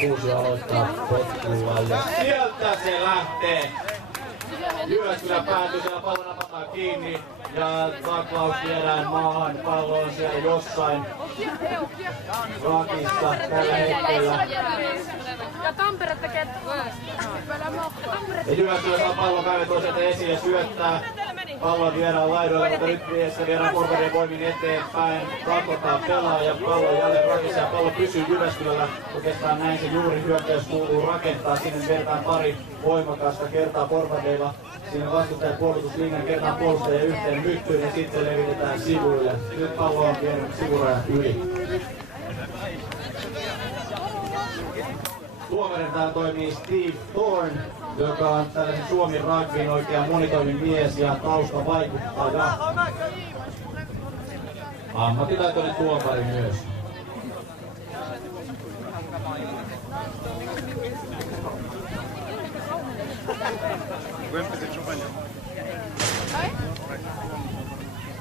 Kuusio aloittaa potkulla ja sieltä se lähtee. Jyväskylä päätyy, siellä pallo napataan kiinni ja taklaus viedään maahan. Pallo on siellä jossain rakissa tällä hetkellä. Ja Tampere tekee ja Jyväskylä saa pallon päivän toiselta esiin ja syöttää. Pallon viedään laidoille, mutta nyt viedään Porvarien voimin eteenpäin. Rakotaan pelaaja, pallo jälleen rakissa ja pallo pysyy Jyväskylällä. Oikeastaan näin se juuri hyökkäys kuuluu rakentaa. Sinne vedetään pari voimakasta kertaa Porvareilla. Siinä vastustajan puolustuslinjan kertaan puolustaja yhteen myttyyn ja sitten levitetään sivuille. Nyt pallo on vienyt sivurajan yli. Tuomarin täällä toimii Steve Thorne, joka on tällaisen Suomi rugbyn oikea monitoimimies ja taustavaikuttaja. Ammattitaitoinen tuomari myös.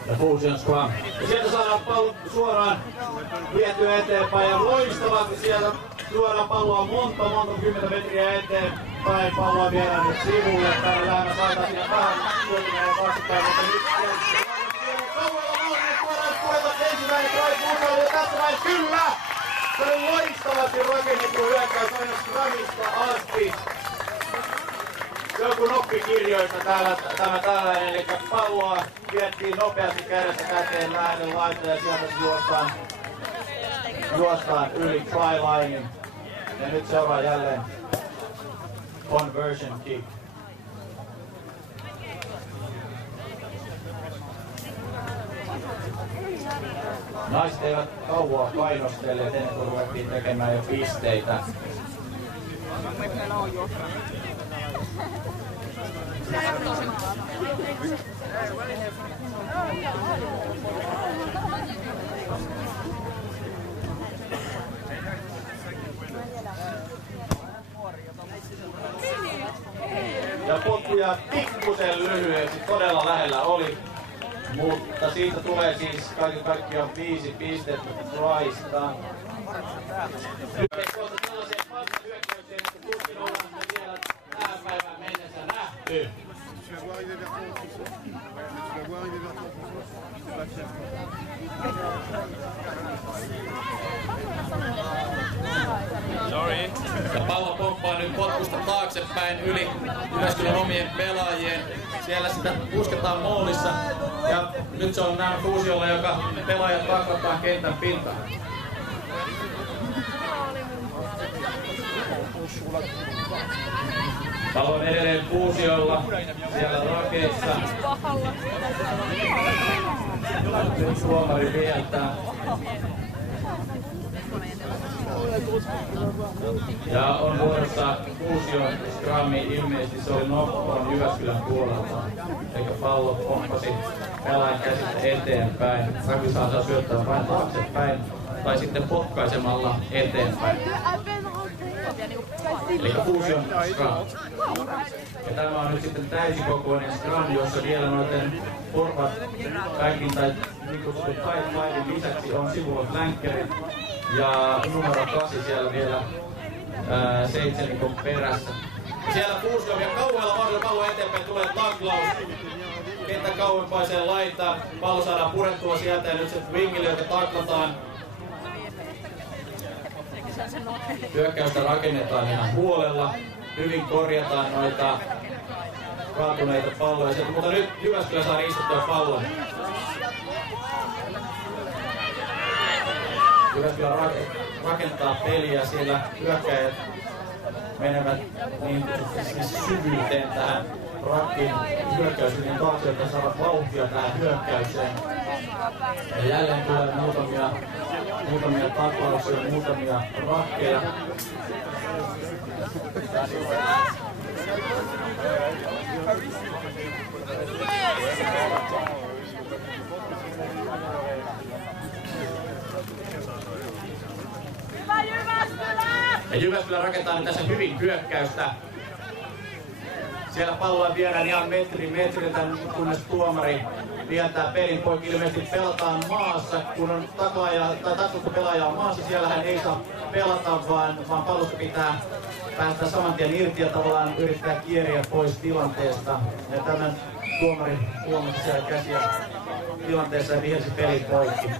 Ja Fusion Scrum. Ja sieltä saadaan pallo suoraan vietyä eteenpäin ja loistavasti sieltä suoraan palloa monta 10 metriä eteenpäin. Palloa viedään nyt sivulle. Täällä lähemmä saitaa siinä vähän suotimeen vastakkain, mutta nyt kauhealla valmiin suoraan tulevat ensimmäinen drive ja tässä vaiheessa kyllä! Se oli loistavasti rakennettu hyökkäys aina Scrumista asti. Joku noppikirjoista tämä tällainen, eli palloa viettiin nopeasti kädestä käteen lähelle laita ja sieltä juostaan yli try-linein. Ja nyt seuraa jälleen conversion kick. Naiset eivät kauaa painostelleet ennen kuin ruvettiin tekemään jo pisteitä. Ja potkuja pikkusen lyhyesti, todella lähellä oli, mutta siitä tulee siis kaiken kaikkiaan 5 pistettä trysta. Tällaiseen vastahyökkäykseen, että tuskin ollaan vielä tähän päivään mennessä nähty. Sorry. Ja pallo pomppaa nyt potkusta taaksepäin yli Jyväskylän omien pelaajien. Siellä sitä pusketaan moolissa ja nyt se on näin Fuusiolla, joka pelaajat taklataan kentän pintaan. Pallo on edelleen Fuusiolla siellä rakeissa. Nyt tuomari viheltää. Ja on vuorossa Fuusion scrummi, ilmeisesti se oli knock-on Jyväskylän puolelta. Eikä pallo pomppasi pelaajan käsistä eteenpäin. Rugby saa syöttää vain taaksepäin tai sitten potkaisemalla eteenpäin. Eli Fuusion scrum. Ja tämä on nyt sitten täysikokoinen scrum, jossa vielä noiden forward backin tai niin kutsutun tight linein lisäksi on sivulla flankkerit. Ja numero 8 siellä vielä 7 perässä. Siellä Fuusio vielä kauhealla vauhdilla pallo eteenpäin, tulee taklaus. Kenttä kauempaiseen laitaan. Pallo saadaan purettua sieltä ja nyt se wingille, joka taklataan. Hyökkäystä rakennetaan ihan huolella. Hyvin korjataan noita kaatuneita palloja. Mutta nyt Jyväskylä saa riistettyä pallon. Jyväskylä rakentaa peliä, siellä hyökkäjät menevät niin syvyyteen tähän Rugbyn hyökkäyslinjan taakse, jotta saavat vauhtia tähän hyökkäykseen. Ja jälleen tulee muutamia taklauksia, muutamia rakkeja. Ja Jyväskylä rakentaa nyt tässä hyvin hyökkäystä. Siellä palloa viedään ihan metriltä, kunnes tuomari vietää pelin poikki. Ilmeisesti pelataan maassa, kun on takkuista pelaaja on maassa, siellä hän ei saa pelata, vaan pallosta pitää päästä saman tien irti ja tavallaan yrittää kieriä pois tilanteesta. Ja tämän tuomari huomasi siellä käsiä tilanteessa ja vihelsi pelin poikki.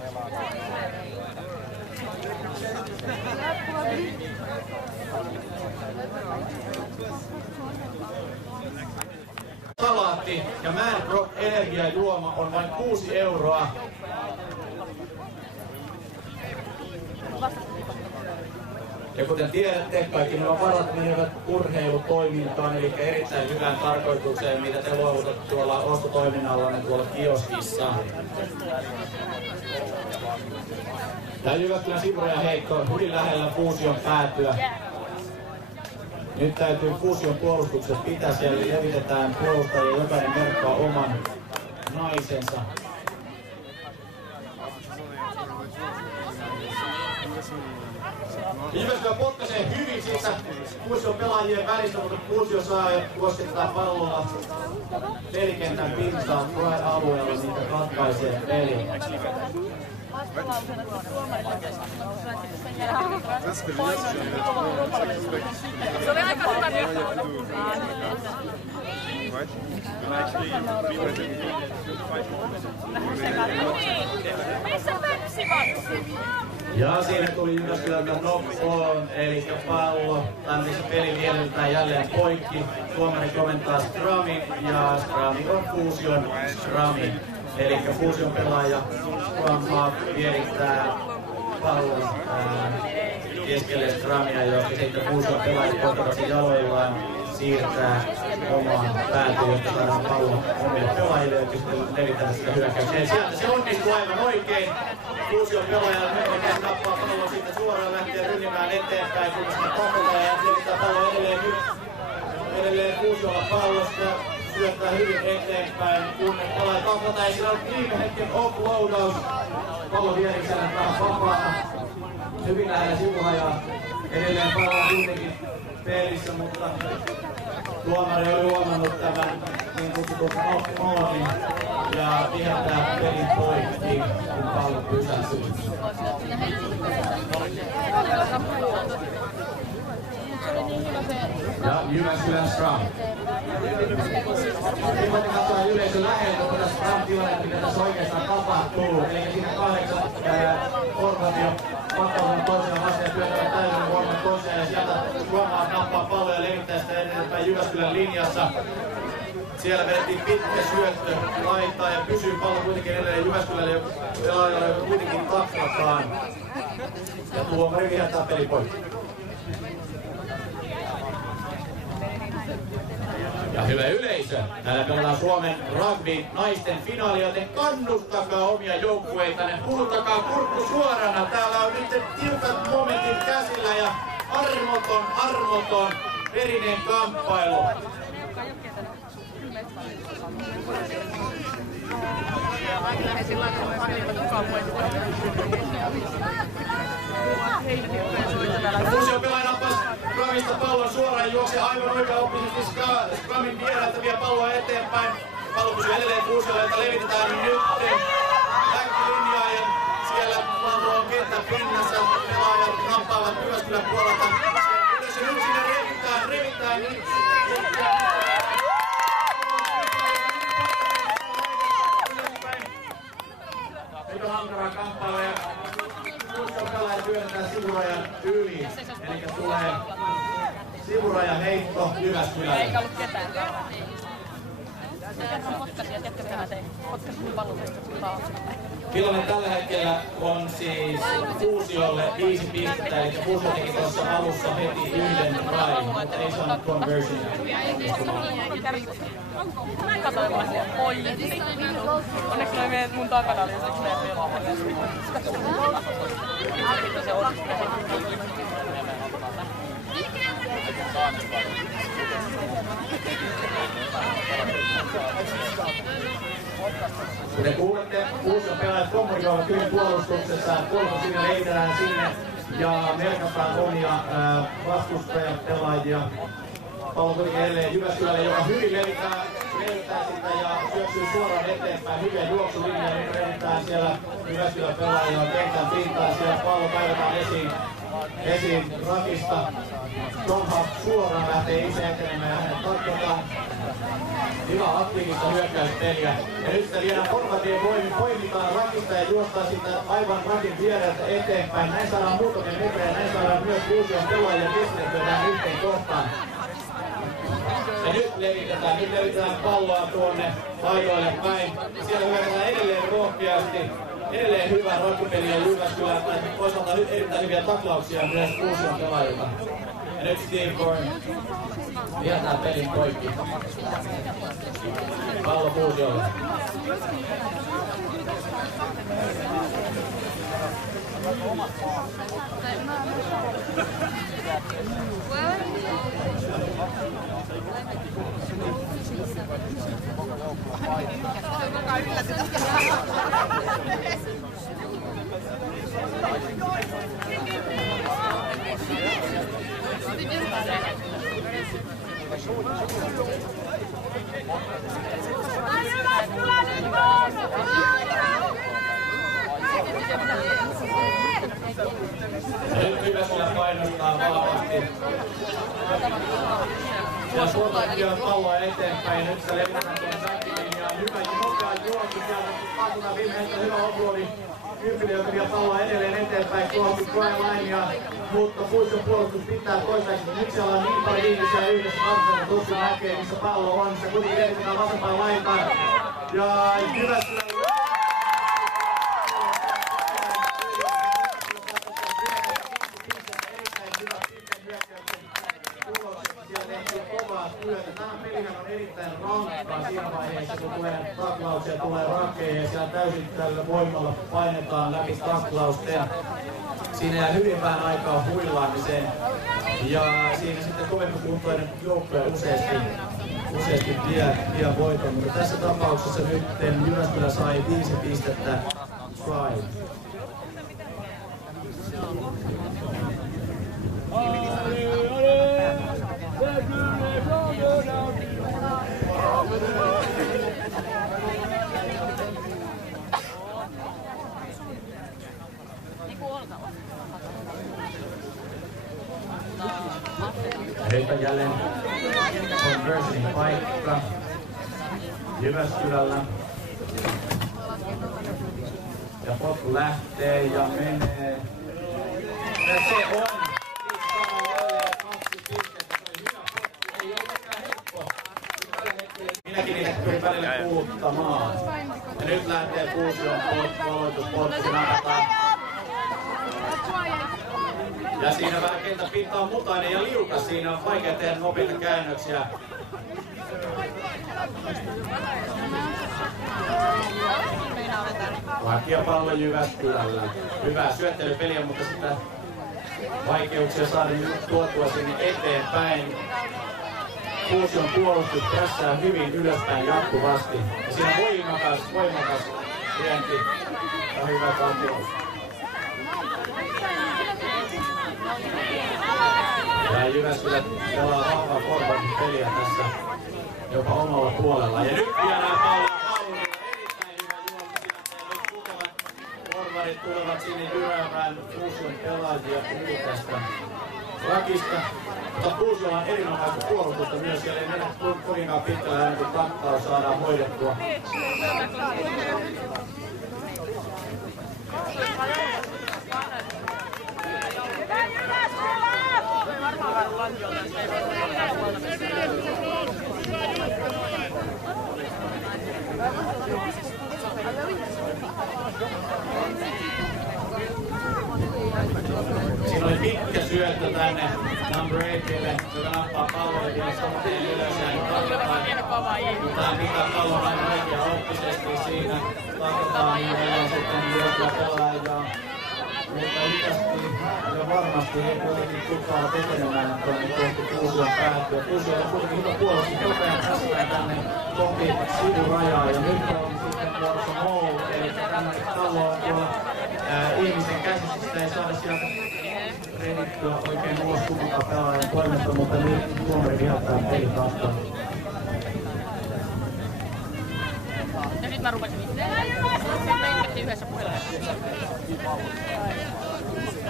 Salaatti ja Mad Rock energiajuoma on vain 6 euroa. Ja kuten tiedätte, kaikki nämä varat menevät urheilutoimintaan, eli erittäin hyvään tarkoitukseen, mitä te luovutatte tuolla ostotoiminnallanne tuolla kioskissa. Tämä Jyväskylän Sibura heitto hyvin lähellä Fuusion päätyä. Nyt täytyy Fuusion puolustuksessa pitää, siellä levitetään puolustajia, jokainen merkkaa oman naisensa. Jyväskylä potkaisee hyvin siitä Fuusion pelaajien välistä, mutta Fuusio saa koskettaa pallolla pelikentän pintaan alueella, niitä katkaisee peli. Se oli aika hyvä nyt. Missä Pepsi-vatsi? Ja siinä tuli Jyväskylältä knock-on, eli pallo. Missä peli miellytään jälleen poikki. Tuomari komentaa scrumin ja scrumi on Fuusion scrumi. Eli Fuusion pelaaja Scrum vierittää pallon keskelle scrumia, josta sitten Fuusion pelaaja kohtavasti jaloillaan siirtää omaan päätyyn, jotta saadaan pallon omille pelaajille, jotka sitten levitään sitä hyökkäykseen. Sieltä se onnistuu aivan oikein. Fuusion pelaaja melkein nappaa pallon sitten suoraan lähtee rynnimään eteenpäin, kun sitä takotaan ja siirtää pallon edelleen Fuusiolla pallosta. Syöttää hyvin eteenpäin, kun pelaaja taklataan ja siinä on viime hetken offloadaus. Pallo vieriksellä taas vapaana. Hyvin lähellä sivurajaa. Edelleen pallo on kuitenkin pelissä, mutta tuomari oli huomannut tämän niin kutsutun off-moodin ja viheltää pelin poikki, kun pallo pysähtyy. Ja Jyväskylän scrum. Nyt voitte katsoa yleisön läheltä, kun tässä scrum-tilanne, mitä tässä oikeastaan tapahtuu. Eli siinä 8 formaatio vakkautunut toisena vastaan työtävät täysin huomioon toiseen ja sieltä Suomaan nappaa palloa ja levittää sitä eteenpäin Jyväskylän linjassa. Siellä vedettiin pitkä syöttö laittaa ja pysyy pallo kuitenkin edelleen Jyväskylälle pelaajalle, joka kuitenkin taklataan. Ja tuomari viheltää peli poikki. Ja hyvä yleisö, täällä pelataan Suomen rugby naisten finaali, joten kannustakaa omia joukkueitanne, huutakaa kurkku suorana. Täällä on nyt tiukat momentit käsillä ja armoton verinen kamppailu. Fuusion pelaaja nappasi Scrumista pallon suoraan, juoksee aivan oikeaoppisesti Scrumin viereltä, vie palloa eteenpäin. Pallo pysyy edelleen Fuusiolla, jota levitetään nyt backlinjaa ja siellä pallo on kentän pinnassa. Pelaajat nappaavat Jyväskylän puolelta. Yleensä nyt sinne revitään nyt. Nyt on hankalaa kamppailua ja Fuusion pelaaja työnnetään sivurajan yli. Eli tulee sivurajan heitto Jyväskylälle. Eikä ollut ketään. Ketään potkasia, tiedätkö mitä mä tein? Potkasin palloheittosta taas. Tilanne tällä hetkellä on siis Fuusiolle 5 pistettä, eli Fuusio teki tuossa alussa heti yhden rain, mutta ei saanut conversionia. Katoin vaan siellä, oi. Onneksi noi menet mun takana oli jossakin meidän pelaa. Se on Kuten kuulette, Fuusion pelaajat kommunikoivat hyvin puolustuksessa, puolustus sinne leitellään sinne ja merkataan omia vastustajapelaajia. Pallo kuitenkin edelleen Jyväskylälle, joka hyvin levittää heittää sitä ja syöksyy suoraan eteenpäin. Hyviä juoksulinjoja, niin yritetään siellä Jyväskylän pelaajilla kentän pintaan. Siellä pallo kaivetaan esiin rakista. Tomha suoraan lähtee itse etenemään ja hänet tarkoittaa. Hyvä aktiivista hyökkäyspeliä. Ja nyt sitä viedään forvatien voimin, poimitaan rakista ja juostaan sitä aivan rakin viereltä eteenpäin. Näin saadaan muutamia metrejä, näin saadaan myös Kuusion pelaajia kestettyä tähän yhteen kohtaan. Ja nyt levitetään palloa tuonne laidoille päin. Siellä hyökätään edelleen rohkeasti. Edelleen hyvää rakkipeliä Jyväskylältä. Toisaalta erittäin hyviä taklauksia myös Kuusion pelaajilta. Ja nyt Steve Korn vietää pelin poikki. Pallo Kuusiolle. Nyt Jyväskylä painostaa vahvasti. Ja suotakia palloa eteenpäin. Nyt se levitetään tuonne säkkilinjaan. Hyvä ja nopea juoksu. Siellä päätetään viimeistä hyvä offroadi. Kymppinen, joka vie palloa edelleen eteenpäin kohti Try-linea. Mutta Kuusion puolustus pitää toistaiseksi. Nyt siellä on niin paljon ihmisiä yhdessä kansana. Tuskin näkee, missä pallo on. Se kuitenkin levitetään vasempaan laitaan. Ja Jyväskylä tämä pelihän on erittäin rankkaa siinä vaiheessa, kun tulee taklauksia, tulee rakeja ja siellä täysin tällä voimalla painetaan läpi taklausten. Siinä jää hyvin vähän aikaa huilaamiseen ja siinä sitten kovempikuntoinen joukkoja useasti vie voiton. Mutta tässä tapauksessa nyt Jyväskylä sai 5 pistettä Try. Heitä jälleen conversion paikka Jyväskylällä. Ja potku lähtee ja menee. Ja se on. Minäkin niitä pyrin välillä puuttamaan. Ja nyt lähtee Kuusion potku, siinä annetaan. Ja siinä vähän kentän pinta on mutainen ja liukas, siinä on vaikea tehdä nopeita käännöksiä. Lakia pallo Jyväskylällä. Hyvää syöttelypeliä, mutta sitä vaikeuksia saada nyt tuotua sinne eteenpäin. Kuusion puolustus prässää hyvin ylöspäin jatkuvasti. Ja siinä voimakas vienti ja hyvä taklaus. Ja Jyväskylä pelaa vahvaa forwardin peliä tässä jopa omalla puolella. Ja nyt viedään palloa Kaunilla. Erittäin hyvä juoksu. Nyt tukevat forwardit tulevat sinne jyräämään Kuusion pelaajia yli tästä rakista. Mutta Kuusiolla on erinomaista puolustusta myös. Siellä ei mennä kovinkaan pitkällä ennen kuin taklaus saadaan hoidettua. Siinä oli pitkä syöttö tänne number 8, joka nappaa palloa ja samoin ylös ja katsotaan mitä pallon vain oikea-oppisesti siinä. Katsotaan ja sitten Jyväskylä pelaajaa. Mutta hitaasti ja varmasti he kuitenkin tuppaavat etenemään tuonne kohti Kuusion päättyä. Kuusiolla on kuitenkin hyvä puolustus, nopean täsmään tänne kohti sivurajaa. Ja nyt on sitten tuossa Mou, eli tämmöinen pallo on tuolla ihmisen käsissä. Sitä ei saada sieltä rehdittyä oikein ulos kukaan pelaajan toimesta, mutta nyt tuomari viheltää peli taas. mä rupesin itse. Me iskettiin yhdessä puhelimessa.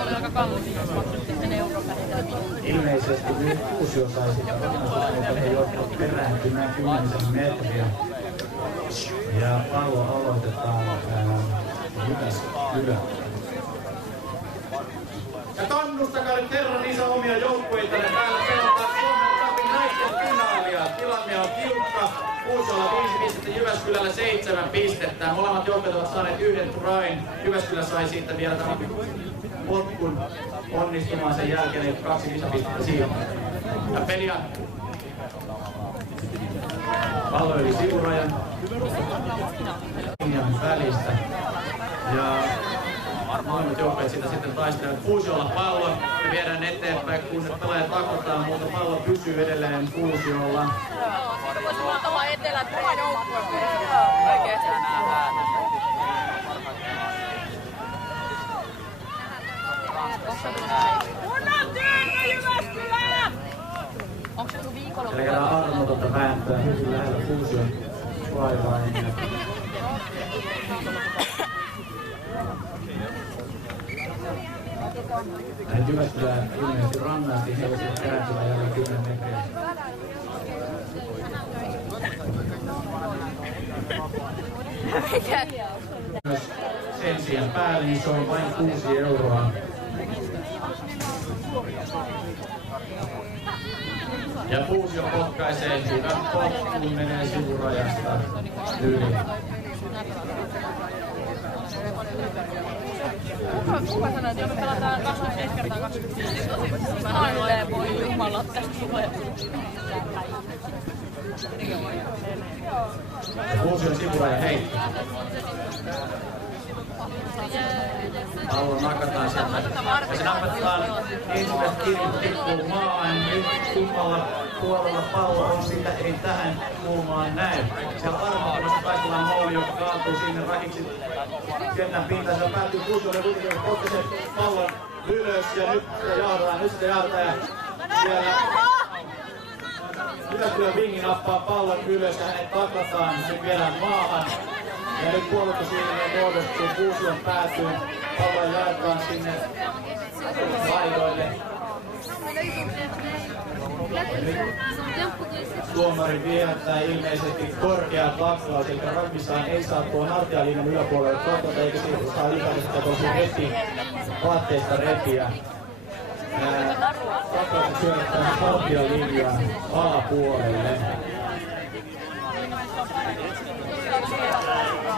Oli aika kallis, jos maksut sitten euron vähintään. Ilmeisesti nyt Kuusio sai sitä rangaistuseen, että he joutuvat perääntymään 10 metriä. Ja pallo aloitetaan Jyväskylä. Ja kannustakaa nyt herran isä omia joukkueita. Täällä pelataan Suomen Cupin naisten finaalia. Tilanne on tiukka. Kuusiolla 5 pistettä, Jyväskylällä 7 pistettä. Molemmat joukkueet ovat saaneet yhden turain. Jyväskylä sai siitä vielä tämän potkun onnistumaan sen jälkeen, niin 2 lisäpistettä siitä. Ja peli jatkuu. Pallo yli sivurajan. Linjan välistä. Ja molemmat joukkueet siitä sitten taistelevat. Kuusiolla pallo ja viedään eteenpäin, kun pelaaja taklataan, mutta pallo pysyy edelleen Kuusiolla. Voisi muutama etelän joukkue. Oikeestaan nähdään. Onko se viikolla? Eli käydään armotonta vääntöä hyvin lähellä Kuusion skylinea. Näin Jyväskylä ilmeisesti rannaasti, he olisivat kääntyvä jälleen 10 metriä. Myös sen sijaan päälle, niin se on vain 6 euroa. Ja Kuusio potkaisee, hyvä potku menee sivurajasta yli. Kuka sanoi, että jos me pelataan 25 kertaa 25, niin voi jumala, tästä tulee. Kuusion sivuraja heitto. Pallo nakataan sieltä. Ja se nakataan ensimmäistä tippuu maahan. Nyt kummalla puolella pallo on sitä, ei tähän kulmaan näy. Siellä armotomassa taistellaan Mouli, joka kaatuu sinne rakiksi. Kentän pintaan, päätyy Kuusiolle kuitenkin potkaisee pallon ylös ja nyt sitä jahdataan. Ja siellä Jyväskylän vingi nappaa pallon ylös ja hänet taklataan. Nyt viedään maahan. Ja nyt puolustuslinja muodostuu, Kuusion päätyy, pallo jaetaan sinne laidoille. Tuomari viehättää ilmeisesti korkea taklaus, eli rugbyssahan ei saa tuon hartialinjan yläpuolelle taklata, eikä siitä saa lisätä tosi vaatteista repiä. Taklaus syöttää hartialinjan alapuolelle.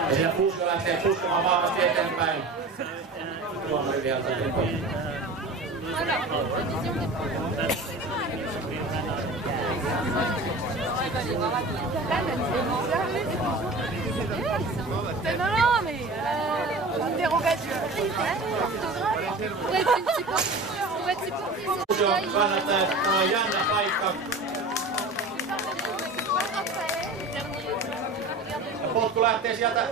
Ja siinä Kuusio lähtee puskemaan vahvasti eteenpäin. Tuomari vielä eteenpäin. Kuusio kannattaa, että on jännä paikka. Ja potku lähtee sieltä.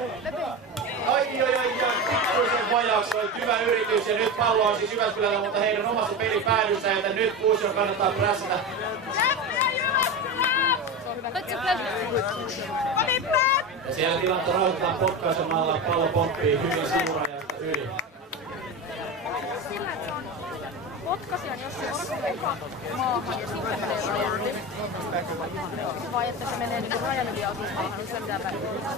Ai, pikkuisen vajaus, oli hyvä yritys ja nyt pallo on siis Jyväskylällä, mutta heidän omassa pelipäädyssä, joten nyt Kuusion kannattaa prässätä. Ja siellä tilannetta rauhoitetaan potkaisemalla, pallo pomppii hyvin sivurajasta yli. Potkasijan, jos se osuu maahan ja sitten menee rajan yli. Vai että se menee niin rajan yli ja osuu maahan, niin se pitää välittää.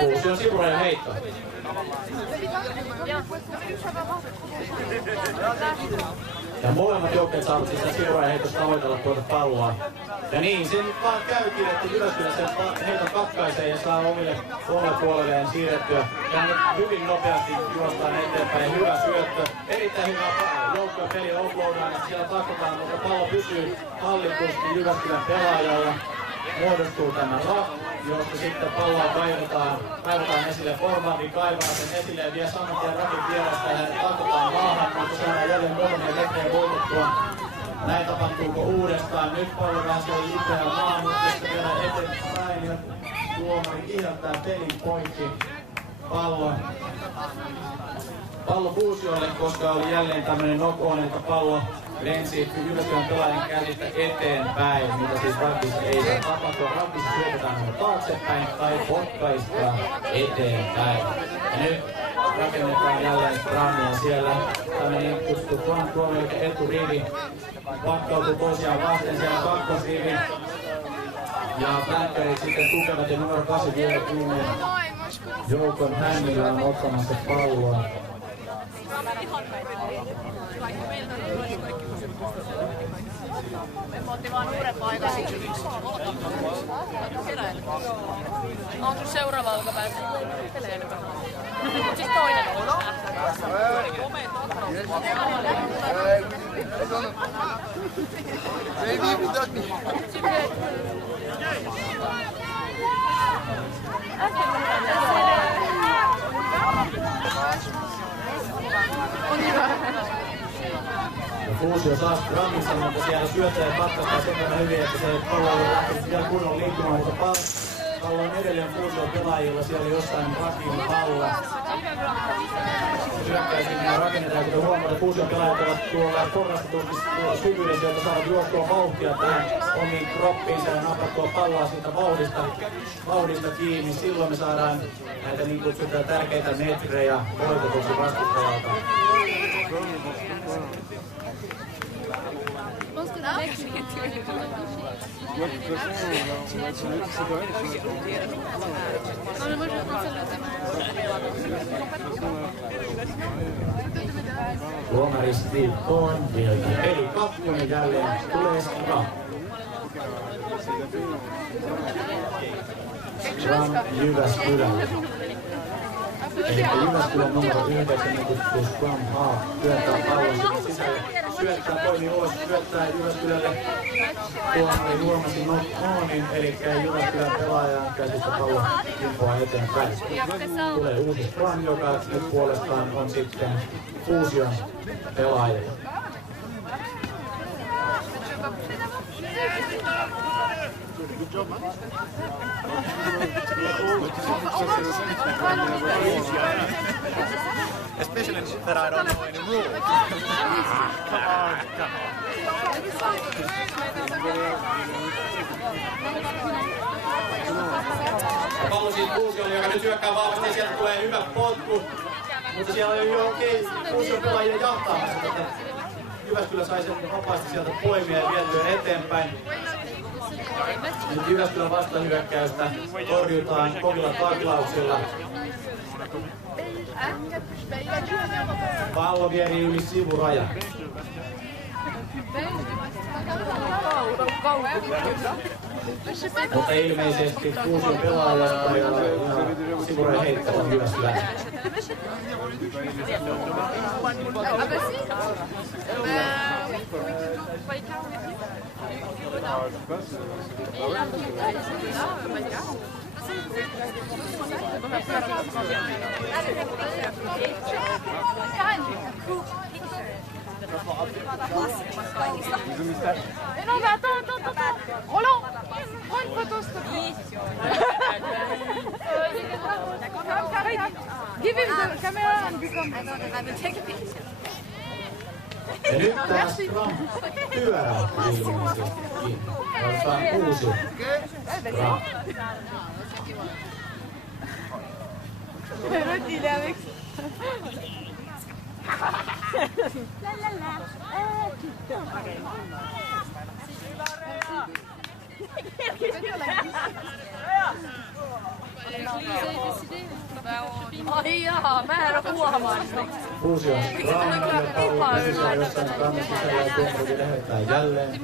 Kuusion sivurajan heitto. Ja molemmat joukkueet saavat sitä sivurajan heitosta tavoitella tuota palloa. Ja niin, se nyt vaan käykin, että Jyväskylä sen heiton katkaisee ja saa omille puolelleen siirrettyä. Ja nyt hyvin nopeasti juostaan eteenpäin. Hyvä syöttö. Erittäin hyvä joukkueen peli offloadaan, että siellä taklataan, mutta pallo pysyy hallitusti Jyväskylän pelaajalla. Muodostuu tämä rock, josta sitten palloa kaivataan esille. Formaali kaivaa sen esille ja vie saman tien rakin vierestä ja taklataan maahan, mutta saadaan jälleen muutamia metrejä voitettua. Näin tapahtuuko uudestaan. Nyt pallo pääsee lipeä maahan, mutta sitten vielä eteenpäin ja tuomari kiheltää pelin poikki. pallo Fuusiolle, koska oli jälleen tämmönen knock-on, että pallo lensi Jyväskylän pelaajan käsistä eteenpäin, mitä siis rankissa ei saa tapahtua. Rankissa syötetään taaksepäin tai potkaistaan eteenpäin. Ja nyt rakennetaan jälleen Strania siellä. Tämmöinen kutsuttu front row, eli eturivi, pakkautuu toisiaan vasten siellä kakkosrivi. Ja backerit sitten tukevat ja numero 8 vielä Kuunen Joukon Hännillä on ottamassa palloa. Me otti vaan uuden paikan. On sun seuraava alkapäässä. Mut siis toinen on Fuusio taas Gramissa, mutta siellä syöttäjä katkaistaan sen verran hyvin, että se pallo ei lähtenyt vielä kunnon liikkumaan, mutta pallo on edelleen Fuusion pelaajilla siellä jossain rakin alla. Syökkäisin rakennetaan, kuten huomata, Fuusion pelaajat ovat tuolla porrastetusti syvyydessä, jotta saavat juostua vauhtia tähän omiin kroppiinsa ja napattua palloa siitä vauhdista kiinni. Silloin me saadaan näitä niin kutsuttuja tärkeitä metrejä voitetuksi vastustajalta. Tuomari Steve Thorne viheltää peli kakkonen jälleen tulee Stram. Stram Jyväskylä. Eli Jyväskylän numero 9 niin kutsuttu Stram Half työntää pallon sisälle. Syöttää poimii ulos, syöttää Jyväskylälle. Tuomari huomasi knock-onin, eli Jyväskylän pelaajan käsistä pallo kimpoaa eteenpäin. Tulee uusi Stram, joka nyt puolestaan on sitten Fuusion pelaaja. Especially that I don't know any rules. Pallo siitä Fuusiolle, joka nyt hyökkää vahvasti ja sieltä tulee hyvä potku. Mutta siellä on jo Fuusion pelaajia jahtaamassa. Jyväskylä sai sen vapaasti sieltä poimia ja vietyä eteenpäin. Nyt Jyväskylän vastahyökkäystä torjutaan kovilla taklauksilla. Pallo vieri yli sivurajan. Mutta ilmeisesti Fuusion pelaajasta ja sivurajan heittää on Jyväskylän. Non mais attends. Roland, prends une photo s'il te plaît. Give him the camera and become. I will take a picture. Ja nyt tää Stram pyörää ilmeisesti. Otetaan uusi Stram. L'autre il est avec. Ai jaa, mä en oo huomannut. Fuusion Stram ja pallo sisällä jossain Stramin sisällä ja tuomari lähettää jälleen.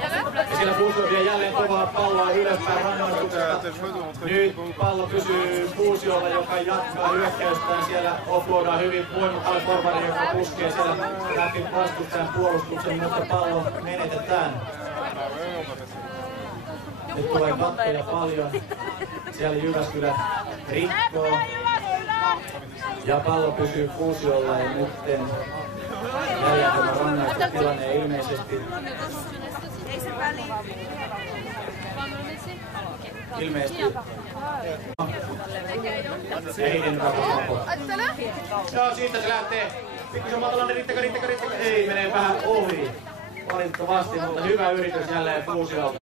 Ja siellä Fuusio vie jälleen kovaa palloa ylöspäin rangaistuksesta. Nyt pallo pysyy Fuusiolla, joka jatkaa hyökkäystään. Siellä offloadaa hyvin voimakkaalla forwardin, joka puskee siellä läpi vastustajan puolustuksen, mutta pallo menetetään. Nyt tulee kattoja paljon. Siellä Jyväskylä rikkoo. Ja pallo pysyy Fuusiolla ja nytten Neljäntenä rangaistustilanne ilmeisesti. Ilmeisesti. Heidän rakottamaan. Joo, siitä se lähtee. Pikkusen matalan, riittäkö. Ei, menee vähän ohi. Valitettavasti, mutta hyvä yritys jälleen Fuusiolta.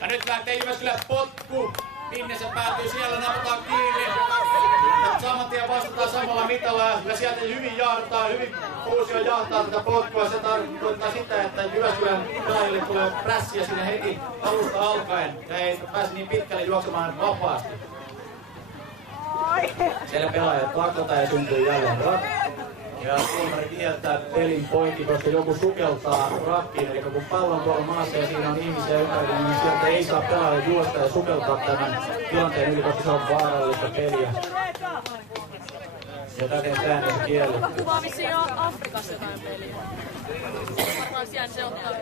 Ja nyt lähtee Jyväskylän potku. Minne se päätyy, siellä napataan kiinni. Saman tien vastataan samalla mitalla ja sieltä hyvin jahdataan, hyvin Fuusio jahtaa tätä potkua. Se tarkoittaa sitä, että Jyväskylän pelaajille tulee prässiä sinne heti alusta alkaen ja ei pääse niin pitkälle juoksemaan vapaasti. Siellä pelaajat taklataan ja syntyy jälleen ja tuomari kieltää pelin poikki, koska joku sukeltaa rakkiin. Eli kun pallo on tuolla maassa ja siinä on ihmisiä ympärillä, niin sieltä ei saa pelaaja juosta ja sukeltaa tämän tilanteen yli, koska se on vaarallista peliä. Ja täten säännössä kielletty. Kuka kuvaa vissiin jo Afrikassa jotain peliä. Varmaan siellä se ottaa.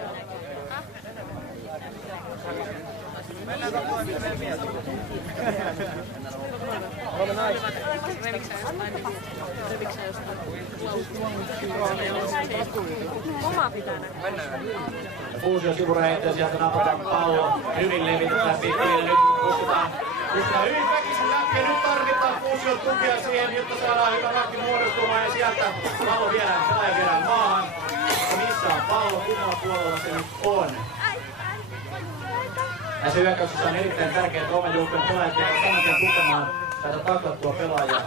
Oma pitää nähdä. Fuusion sivuräjähtää sieltä napataan pallo. Hyvin levitetään pitkin ja nyt pusketaan hyvin väkisin läpi ja nyt tarvitaan Fuusion tukea siihen, jotta saadaan hyvä rakki muodostumaan ja sieltä pallo viedään maahan. Ja missä on pallo, kummalla puolella se nyt on. Näissä hyökkäyksissä on erittäin tärkeää, että oman joukkueen pelaajat jäävät saman tien tukemaan tätä taklattua pelaajaa.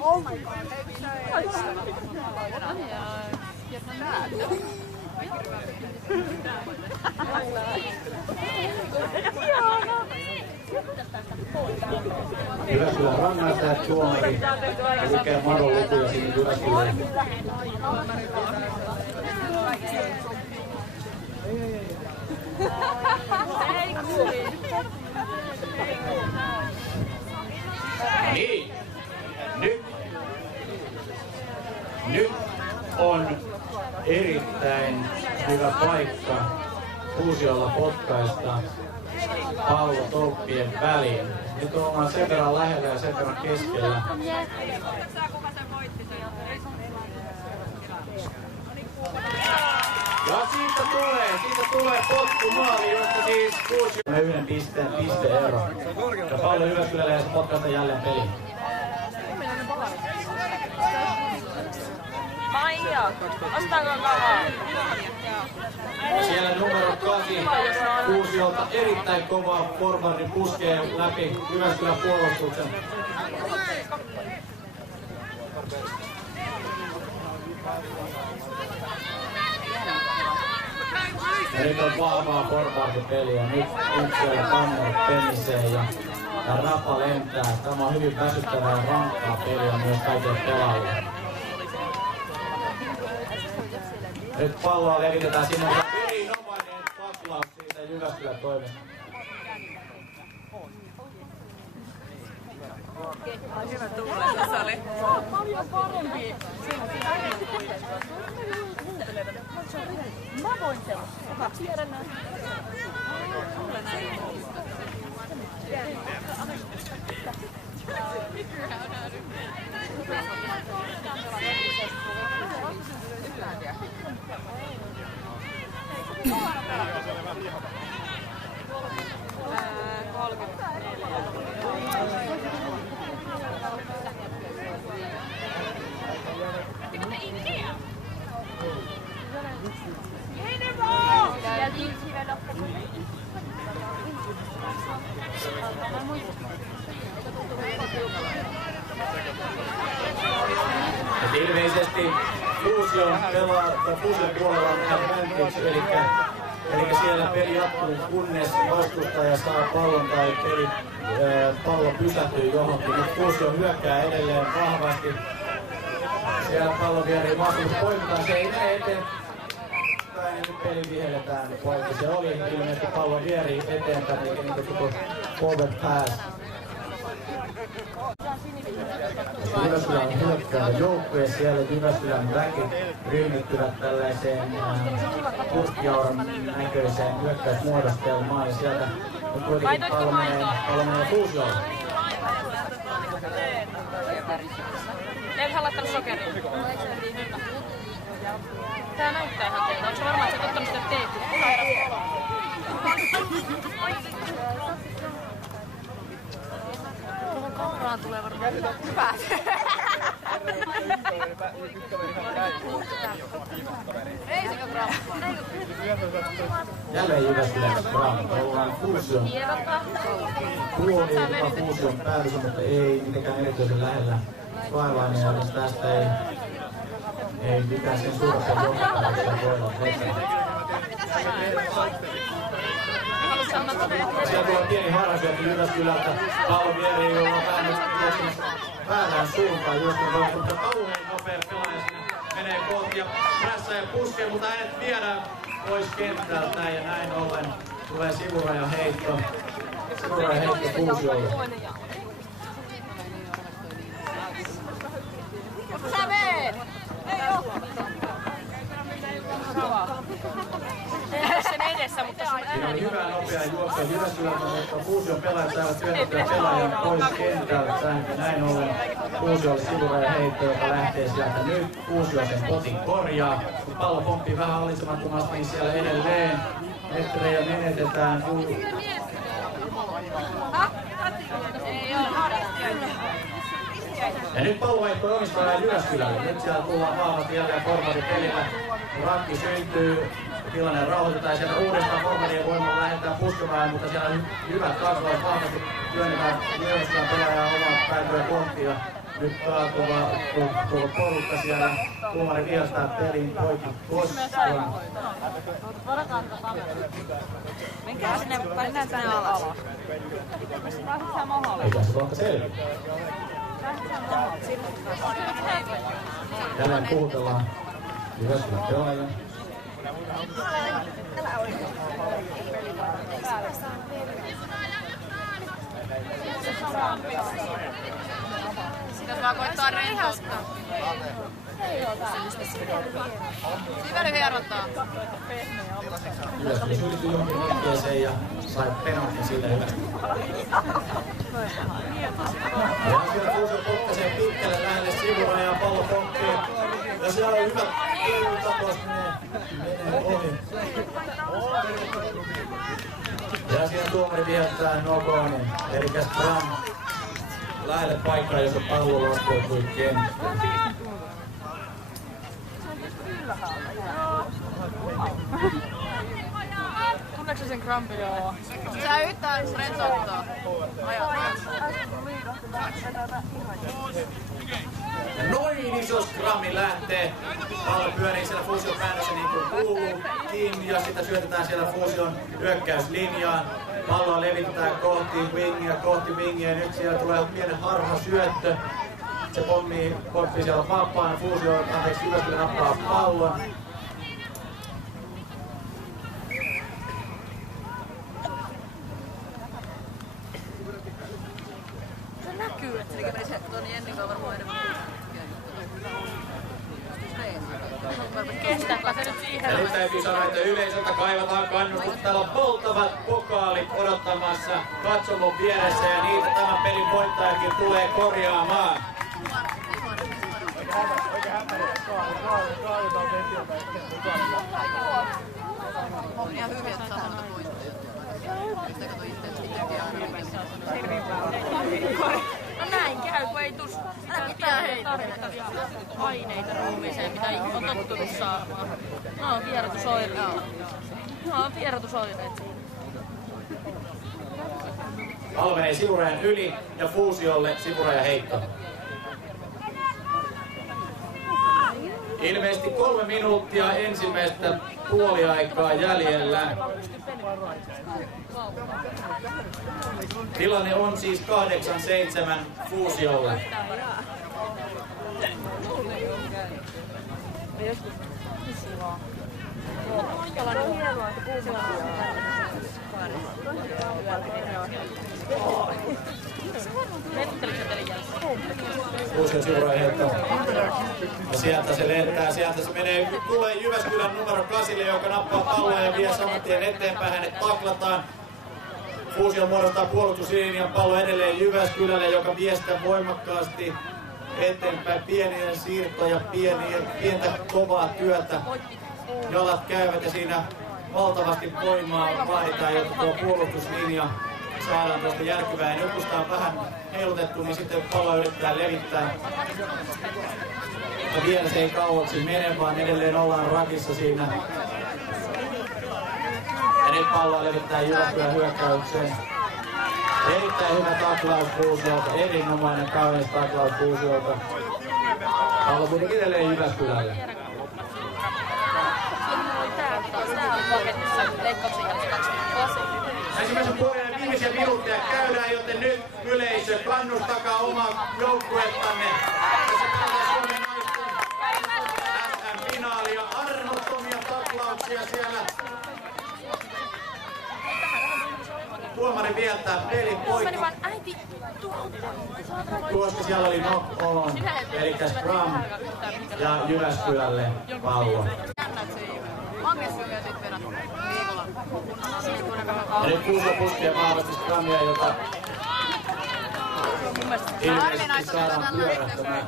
Oh my god. Jyväskylän rangaistajat tuomari lukee madon lukuja sinne Jyväskylään. Niin. Nyt on erittäin hyvä paikka Fuusiolla potkaista pallo tolppien väliin. Nyt ollaan sen verran lähellä ja sen verran keskellä. Ja siitä tulee potkumaali, josta siis Fuusio yhden pisteero. Ja pallo Jyväskylälle ja se potkaista jälleen peliin. Maija, ostaako kavaa? Siellä numero 8 Fuusiolta erittäin kova forwardi puskee läpi Jyväskylän puolustuksen. Ja nyt on vahvaa forwardipeliä. Nyt siellä kamerat pennisee ja rapa lentää. Tämä on hyvin väsyttävää ja rankkaa peliä myös kaikille pelaajille. Nyt palloa levitetään sinne. Erinomainen taklaus siitä Jyväskylän toimesta. Hyvä tuulen tässä oli. Paljon parempi. Mä voin sellaista. Tiedän näin. Ilmeisesti Fuusion puolella on advantage, eli siellä peli jatkuu, kunnes vastustaja saa pallon tai pallo pysähtyy johonkin. Nyt Fuusio hyökkää edelleen vahvasti. Siellä pallo vierii vastuus poimitaan, se ei mene eteenpäin. Nyt peli vihelletään poikki. Se oli ilmeisesti pallo vierii eteenpäin, eikä niin kuin forward pass. Jyväskylän hyökkäävä joukkue, siellä Jyväskylän väki ryhmittyvät tällaiseen purkkiauran näköiseen hyökkäysmuodostelmaan ja sieltä Nyt kuitenkin pallo menee Fuusiolle. Eiköhän laittanut sokeria. Tää näyttää ihan teiltä. Onko se varmaan, että sä oot ottanut sitä teipiä? Tuohon kameraan tulee varmaan hyvät. Ei sekä Gramma. Jälleen Jyväskylässä Gramma. Ollaan Fuusion. Kuoli jopa Fuusion päädyssä, mutta ei mitenkään erityisen lähellä. Vaivainen, jos tästä ei mitään sen suurta johtajuuksia voi olla vessata. Siellä tulee pieni harasyötti Jyväskylältä. Pallo vierii, jolla on väärään suuntaan Jyväskylän, mutta kauhean nopea pelaaja sinne menee kohti ja prässää ja puskee, mutta hänet viedään pois kentältä ja näin ollen tulee sivurajan heitto. Sivurajan heitto Fuusiolle. Sä veet! Ei oo! Ei ole sen edessä, mutta siinä oli hyvä nopea juoksu Jyväskylältä, mutta Fuusion pelaajat saivat työnnettyä pelaajan pois kentältä. Näin ollen Fuusiolle sivurajan heitto, joka lähtee sieltä nyt. Fuusio sen potin korjaa. Kun pallo pomppii vähän hallitsemattomasti, niin siellä edelleen metrejä menetetään. Ja nyt pallo vaihtoi omistajan Jyväskylälle. Nyt siellä tullaan vahvasti jälleen formaatipelillä. Rakki syntyy, tilanne rauhoitetaan ja sieltä uudestaan formaatien voimalla lähdetään puskemaan, mutta siellä on hyvät kasvavat vahvasti työnnetään Jyväskylän pelaajaa omaa päätyä kohti. Ja nyt tuo porukka siellä tuomari viestaa pelin poikki koskaan. menkää sinne, mennään tänne alas. Eikä se vaikka selviä. Jälleen puhutellaan Jyväskylän pelaajia. Pitäis vaan koittaa rentouttaa. Siveli hierottaa. Jyväskylä syltyi jonkin liikkeeseen ja sai penaltin siitä hyvästä. Ja siellä Fuusio potkaisee pitkälle lähelle sivurajaa, pallo pomppii. Ja siellä on hyvä tapaus, menee ohi. Ja siinä tuomari viheltää Nokonen, eli Stram lähelle paikkaa, jossa pallo laskeutui kenttään. Tunneeko sen krampin? Joo. Sä yhtään rentouttaa. Ja noin iso skrammi lähtee. Pallo pyörii siellä Fuusion päännössä niin kuin kuuluukin ja sitä syötetään siellä Fuusion hyökkäyslinjaan. Palloa levitetään kohti wingia ja nyt siellä tulee pieni harha syöttö. Se pomppii siellä vapaan. Fuusio, Jyväskylä nappaa pallon. Se näkyy, että se meni se tuon Jennikaan varmaan enemmän. Kestääpä se nyt siihen. Ja nyt täytyy sanoa, että yleisöltä kaivataan kannustusta. Täällä on polttavat pokaalit odottamassa katsomon vieressä ja niitä tämän pelin voittajakin tulee korjaamaan. On ihan hyviä, että saa monta voittajia. Yhtäkö toi No näin käy, kun ei tuu tarvittavia aineita ruumiiseen, mitä on tottunut saamaan. No on vierotusoireet siinä. Pallo menee sivurajan yli ja Fuusiolle sivurajan heitto. Ilmeisesti 3 minuuttia ensimmäistä puoliaikaa jäljellä. Tilanne on siis 8-7 Fuusiolle. Fuusion sivurajan heitto. Ja sieltä se lentää, sieltä se menee, tulee Jyväskylän numero 8, joka nappaa palloa ja vie saman tien eteenpäin, hänet taklataan. Fuusio muodostaa puolustuslinjan, pallo edelleen Jyväskylälle, joka vie sitä voimakkaasti eteenpäin. Pieniä siirtoja, pientä kovaa työtä. Jalat käyvät ja siinä valtavasti voimaa vaaditaan, jotta tuo puolustuslinja saadaan tuosta järkevää. Ja nyt kun sitä on vähän heilutettu, niin sitten pallo yrittää levittää. Ja vielä se ei kauaksi mene, vaan edelleen ollaan rakissa siinä. Ja nyt palloa levittää Jyväskylän hyökkäykseen. Erittäin hyvä taklaus Fuusiolta, erinomainen kaunis taklaus Fuusiolta. Pallo kuitenkin edelleen Jyväskylälle. Ensimmäisen puolen viimeisiä minuutteja käydään, joten nyt yleisö kannustakaa omaa joukkuettanne. Suomen naisten SM-finaalia, armottomia taklauksia siellä. Tuomari vietää pelin poikki. Tuosta siellä oli knock on, eli Scrum ja Jyväskylälle pallo. Ja nyt Fuusio puskee vahvasti Scrumia, jota ilmeisesti saadaan pyörähtämään.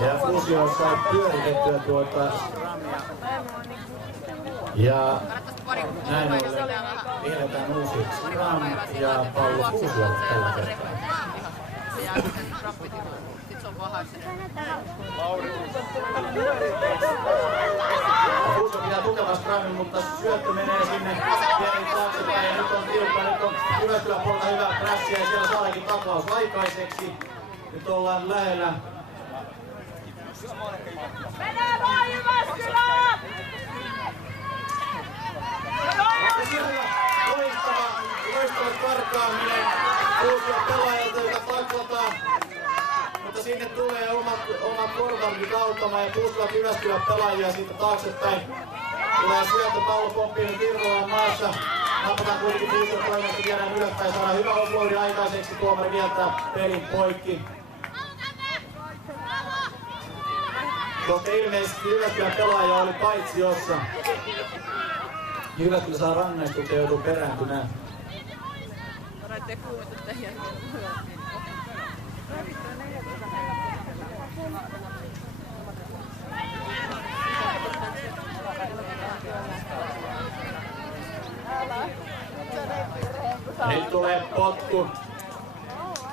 Ja Fuusio sai pyöritettyä tuota ja näin ollen vihretään uusi Scrum ja pallo Fuusiolle tällä kertaa. Fuusio pitää tukevan Scrumin, mutta syöttö menee sinne pieni taaksepäin ja nyt on tiukka. Nyt on Jyväskylän puolta hyvää prässiä ja siellä saadaankin taklaus aikaiseksi. Nyt ollaan lähellä. Menee vaan Jyväskylä! Loistava karkaaminen Fuusion pelaajalta, joka taklataan. Mutta sinne tulee oma korvankin auttamaan ja puustuvat Jyväskylän pelaajia siitä taaksepäin. Tulee syöttö, pallo pomppii nyt irrallaan maassa. Napataan kuitenkin Fuusion toimesta, viedään ylöspäin, saadaan hyvä offloadi aikaiseksi. Tuomari vietää pelin poikki. Koska ilmeisesti Jyväskylän pelaaja oli paitsiossa. Jyväskylä saa rangaistuksen ja joutuu perääntymään. Nyt tulee potku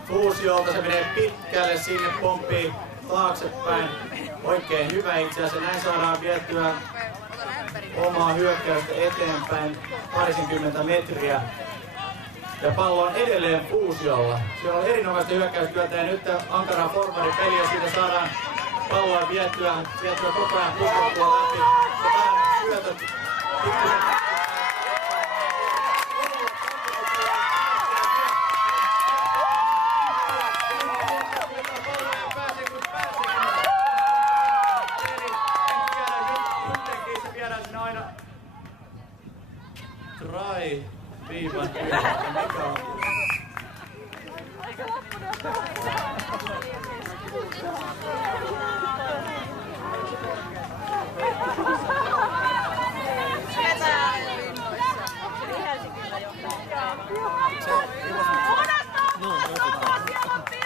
Fuusiolta, se menee pitkälle, sinne pomppii taaksepäin. Oikein hyvä itse asiassa, näin saadaan vietyä omaa hyökkäystä eteenpäin parisenkymmentä metriä. Ja pallo on edelleen Fuusiolla. Siellä on erinomaista hyökkäystyötä ja nyt ankaraa forwaripeliä ja siitä saadaan palloa vietyä koko ajan puskottua läpi. Ja vähän syötöt pikkuisen. Try viivan mikä on?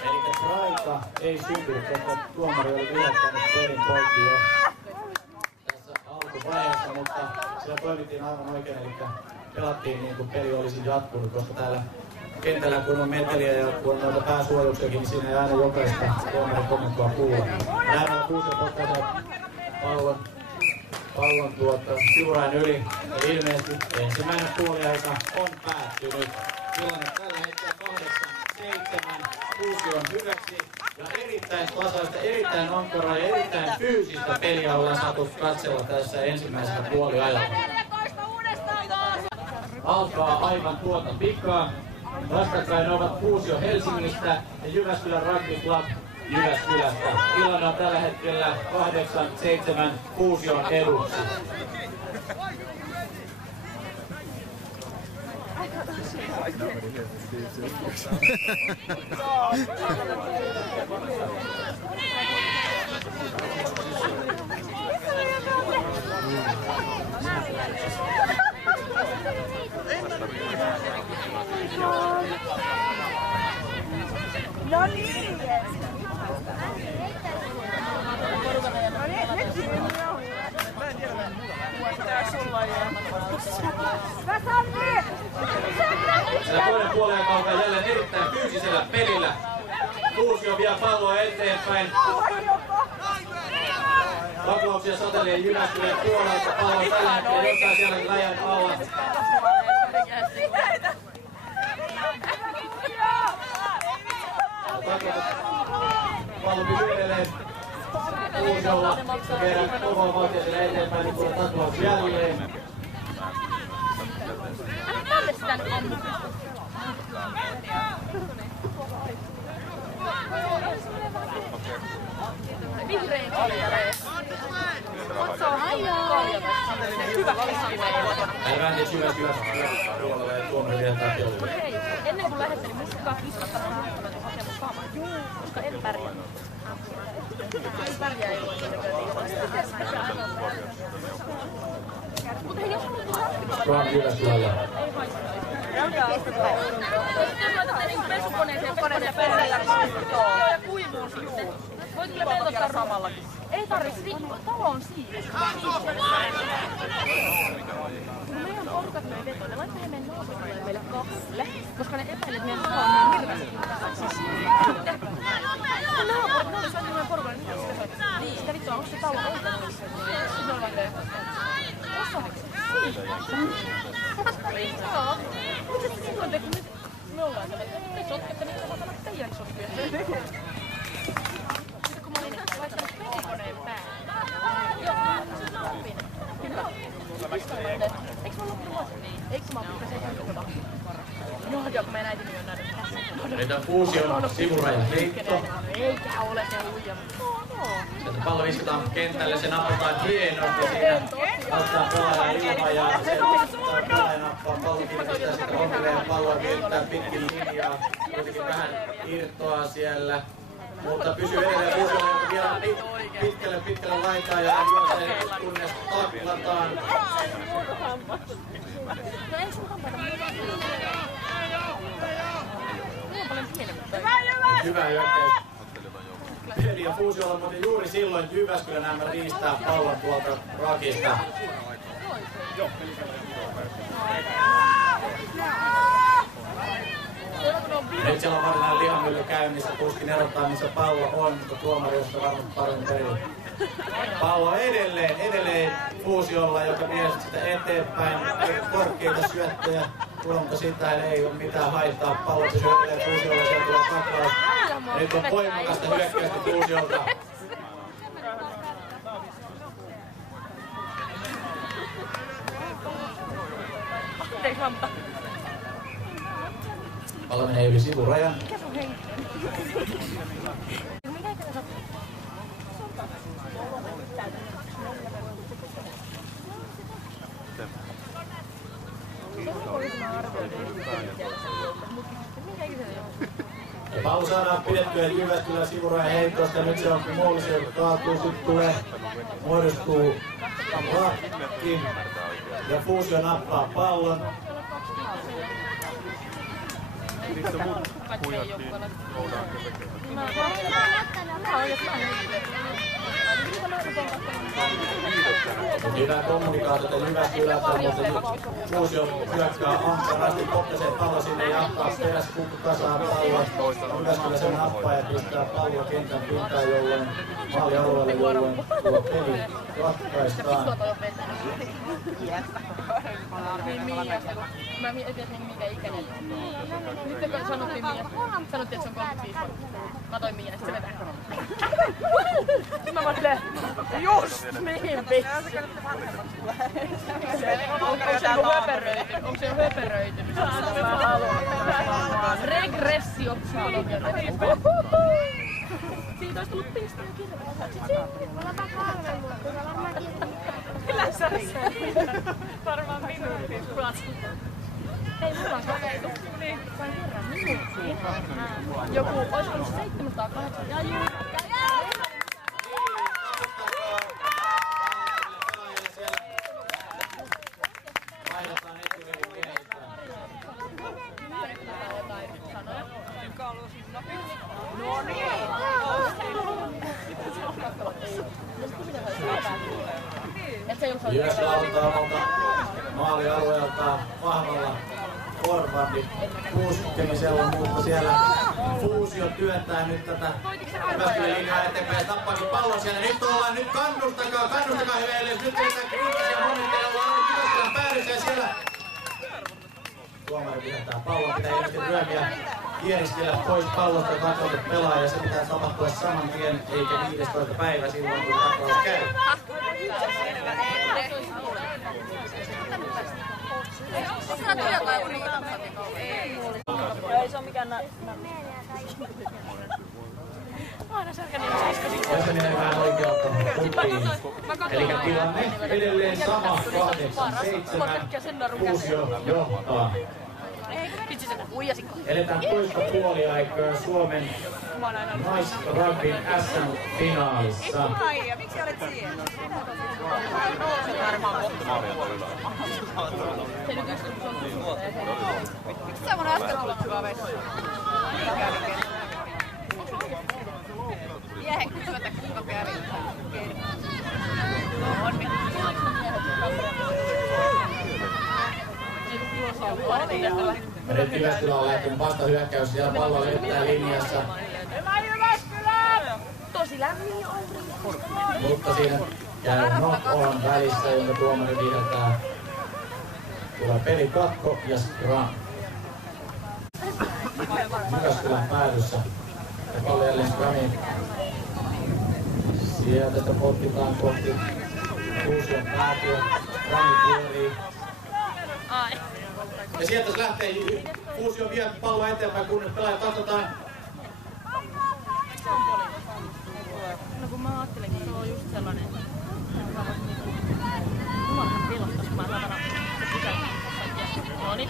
Eli tryta ei syntynyt, koska tuomari oli viehättänyt pelin poikki jo tässä alkuvaiheessa, mutta siellä toimittiin aivan oikein, eli pelattiin niin kuin peli olisi jatkunut, koska täällä kentällä kun on meteliä ja kun on noita pääsuojuksiakin, niin siinä ei aina jokaista tuomarin kommentoa kuulla. Näin on Fuusio potkaisee pallon sivurain yli ja ilmeisesti ensimmäinen puoliaika on päättynyt. Tilanne tällä hetkellä 8-7 Fuusion hyväksi ja erittäin tasaista, erittäin ankaraa ja erittäin fyysistä peliä ollaan saatu katsella tässä ensimmäisellä puoliajalla. Alkaa aivan tuota pikaa. Vastakkain ovat Fuusio Helsingistä ja Jyväskylän Rugby Club Jyväskylästä. Tilanne on tällä hetkellä 8-7 Fuusion eduksi. No niin! Siellä toinen puolen kautta jälleen erittäin fyysisellä pelillä. Fuusio vie palloa eteenpäin. Vakuuksia satelee Jyväskylän puolelta. Pallo tällä hetkellä jossain siellä läjän alla. Pallo pysyy edelleen Fuusiolla. Kerran koko valtia siellä eteenpäin, niin tulee taklaus jälleen. Tälle sitä nyt ammu. Vihrein kaljareessa. Se on hyvä kaljareessa. Älä vähän tiedä Jyväskylän puolella ja tuonne vielä takia. Hei, ennen kuin lähdette, niin muistakaa kiskata hankkeelle hakea mun kaamaan. Koska en pärjää. En pärjää ilman mutta hei, jos on hankkeella... Tuon Jyväskylällä. Ei haittaa. Jos laitatte niin pesukoneeseen pesukoneeseen ja kuivuu sitten. Voit kyllä pelottaa samallakin. Ei tarvitse, talo on siinä. Kun meidän porukat löi vetoa, ne laittaa he meidän naapurille meille kaksille, koska ne epäilet meidän talo on niin hirveästi. Sitten naapurit, ne oli soitin meidän porukalle, niin sitä vittua, onko se talo outo muissa? Sitten ne oli vaan löi. Osaako se? Joo. Mutta sitten silloin te, kun me ollaan tällä, että te sotkette, niin me saadaan teidän sotkuja. Sitten kun mä olin laittanut pelikoneen päälle. Joo, se on opin. Kyllä. Eikö mä loppu vuosi niin? Eikö mä opin se hyvä? Joo, kun meidän äitini on näiden käsissä. Nyt Fuusion sivurajan heitto. Eikä ole se huija. Sieltä pallo viskataan kentälle, se napataan hienosti siinä. Ottaa pelaaja ilman ja se pelaaja nappaa pallon kiinni, sitten ontelee palloa kiertää pitkin linjaa. Kuitenkin vähän irtoaa siellä. Mutta pysyy edelleen Fuusiolla vielä pitkälle laitaan ja juosee kunnes taklataan. No ei sun hampaita muuta. Mulla on paljon pienemmä. Hyvä hyökkäys. Ja Fuusiolla, mutta juuri silloin Jyväskylän nämä riistää pallon tuolta rakista. Nyt siellä on varsinainen lihamylly käynnissä, tuskin erottaa missä pallo on, mutta tuomari on sitä varmasti paremmin perille. Pallo edelleen Fuusiolla, joka vie sitä eteenpäin, korkeita syöttöjä, mutta sitä ei ole mitään haittaa. Pallo pysyy edelleen Fuusiolla, siellä tulee taklaus. Nyt on voimakasta hyökkäystä Fuusiolta. Pallo menee yli sivurajan. Mikä sun henkilö? Mikä ikinä sä... Ja pallo saadaan pidettyä Jyväskylän sivurajan heitosta. Nyt se on Moulisi, joka kaatuu. Sitten muodostuu lakki. Ja Fuusio nappaa pallon. Hyvää kommunikaatiota Jyväskylältä, mutta Fuusio hyökkää ankkarasti, potkaisee pallo sinne ja jatkaa perässä kukku kasaan palloa. Jyväskylä sen nappaa ja pistää palloa kentän pintaan, jolloin maalialueelle, jolloin tuo peli ratkaistaan. Niin Miiasta, kun mä mietin, että mikä ikäinen. Nyt kun sanottiin Miasta, sanottiin, että se on 35 vuotta. Mä toin Miia, ja sitten se vetää. Mä vaan silleen, just niin vitsi. Onko se jo höperöitynyt? Mä haluan. Regressiopsykologia. Siitä olisi tullut pistää kirjoittaa. Olapa 3 vuotta. Kyllä sä varmaan minuutin platsu. Ei mulla on kokeilu. Vain kerran minuuttiin. Joku, olisiko ollut 700, 800 ja juu. Vaihdetaan etuvedin miehistä. Jyväskylä aloittaa omalta maalialueeltaan vahvalla forwardin puskemisella, mutta siellä Fuusio työntää nyt tätä Jyväskylän linjaa eteenpäin ja tappaakin pallon siellä. Nyt kannustakaa heille, nyt teetään kriittisiä momentteja, ollaan Jyväskylän päädyssä ja siellä tuomari pidetään pallon, pitää ilmeisesti ryömiä kieriskellä pois pallosta taklata pelaaja ja se pitää tapahtua saman tien eikä 15. päivä silloin kun taklaus käy. Ei se ole mikään Ja se menee vähän oikealta puttiin. Eli tilanne edelleen sama 8-7. Fuusio johtaa. Eletään toista puoliaikaa Suomen naisrugbyn SM-finaalissa. Miksi olet siellä? Miksi sä mun äsken tullut hyvä vessa? Miehen kysymättä kuinka kävi. Nyt Jyväskylä on lähtenyt vastahyökkäys, siellä pallo levittää linjassa. Tosi lämmin on. Mutta siinä käy knock-on välissä, jonka tuomari viheltää. Tulee pelikatko ja scrum. Jyväskylän päädyssä. Ja pallo jälleen scrumiin. Sieltä sitä potkitaan kohti Fuusion päätyä. Scrumi pyörii. Ja sieltä se lähtee. Fuusio vie pallo eteenpäin, kunnes pelaajat katsotaan. No kun mä ajattelin, että se on just sellainen, Jumalan pelottas, kun mä saatan se pysäyttää. Noniin.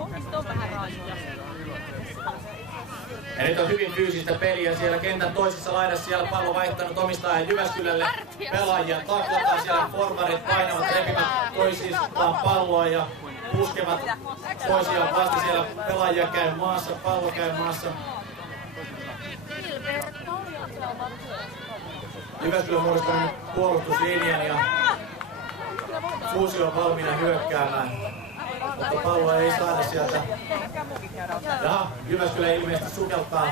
Onko vähän raajia? Ja nyt on hyvin fyysistä peliä siellä kentän toisessa laidassa. Siellä pallo vaihtanut omistajan Jyväskylälle. Pelaajia taklataan siellä. Forwardit painavat, repivät toisistaan palloa ja puskevat toisiaan vasta. Siellä pelaajia käy maassa, pallo käy maassa. Jyväskylä muodostaa nyt puolustuslinjan ja Fuusio on valmiina hyökkäämään. Mutta palloa ei saada sieltä. Ja Jyväskylä ilmeisesti sukeltaa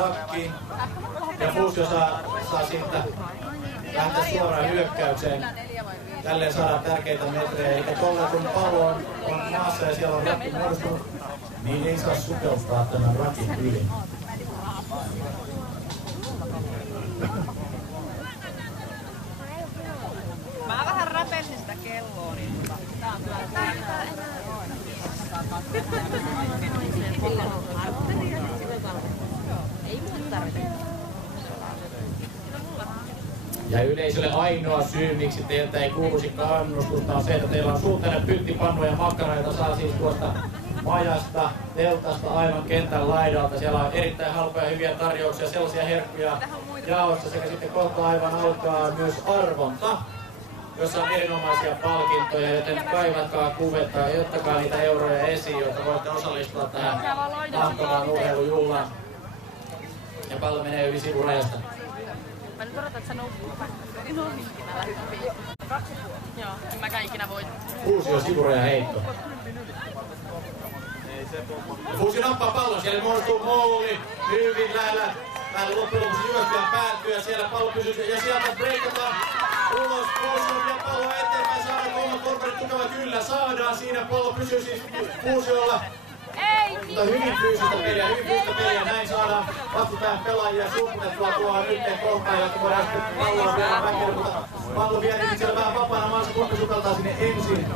rakkiin. Ja Fuusio saa siitä lähteä suoraan hyökkäykseen. Tälleen saadaan tärkeitä metrejä. Eli tuolla kun pallo on maassa ja siellä on rakki muodostunut, niin ei saa sukeltaa tämän rakin yli. Mä vähän räpelsin sitä kelloa, niin tää on kyllä. Ei muuta tarvita. Ja yleisölle ainoa syy, miksi teiltä ei kuuluisi kannustusta, on se, että teillä on suhteellinen pyttipannu ja makkara, jota saa siis tuosta majasta, teltasta, aivan kentän laidalta. Siellä on erittäin halpoja hyviä tarjouksia, sellaisia herkkuja jaossa sekä sitten kohta aivan alkaa myös arvonta, jossa on erinomaisia palkintoja, joten kaivatkaa kuvetta ja ottakaa niitä euroja esiin, jotta voitte osallistua tähän mahtavaan urheilujuhlaan. Ja pallo menee yli sivurajasta. Mä nyt odotan, että sä nousit. No niin, mä lähdin. 2,5. Joo, en mäkään ikinä voit. Fuusio sivuraja heitto. Fuusio nappaa pallon, siellä muodostuu mouli. Hyvin lähellä loppujen lopuksi Jyväskylän päättyy ja siellä pallo pysyy. Ja sieltä breikataan ulos. Fuusio vie pallo eteenpäin. Saadaan kolmat korvarit tukeva? Kyllä saadaan. Siinä pallo pysyy siis Fuusiolla. Mutta hyvin fyysistä peliä, näin saadaan vastustajan pelaajia suhmutettua tuohon yhteen kohtaan, jotta voidaan sitten palloa vielä väkellä, mutta pallo vielä nyt siellä vähän vapaana maassa, kumpi sukeltaa sinne ensin.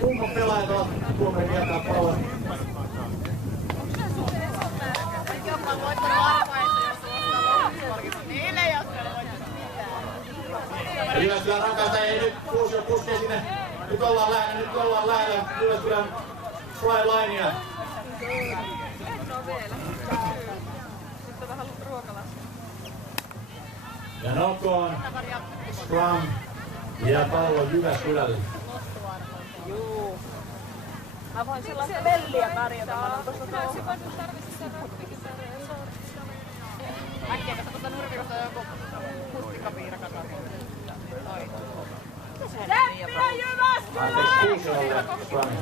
Kumman pelaajat ovat tuomari vietää pallon. Jopa voittanut arvaissa, jos suostaa loppupalkinto. Niille ei ole mitään. Jyväskylän rankaista ei nyt Fuusio puskee sinne. Nyt ollaan lähellä Jyväskylän flylinea. Ja knock-on, scrum ja pallo Jyväskylälle. Mä voin sellaista velliä tarjota. Mä voin tuossa Äkkiä katso tuosta nurmikosta joku mustikkapiirakka. Noin. Seppi ja Jyväskylä! Kuusiolle Suomi.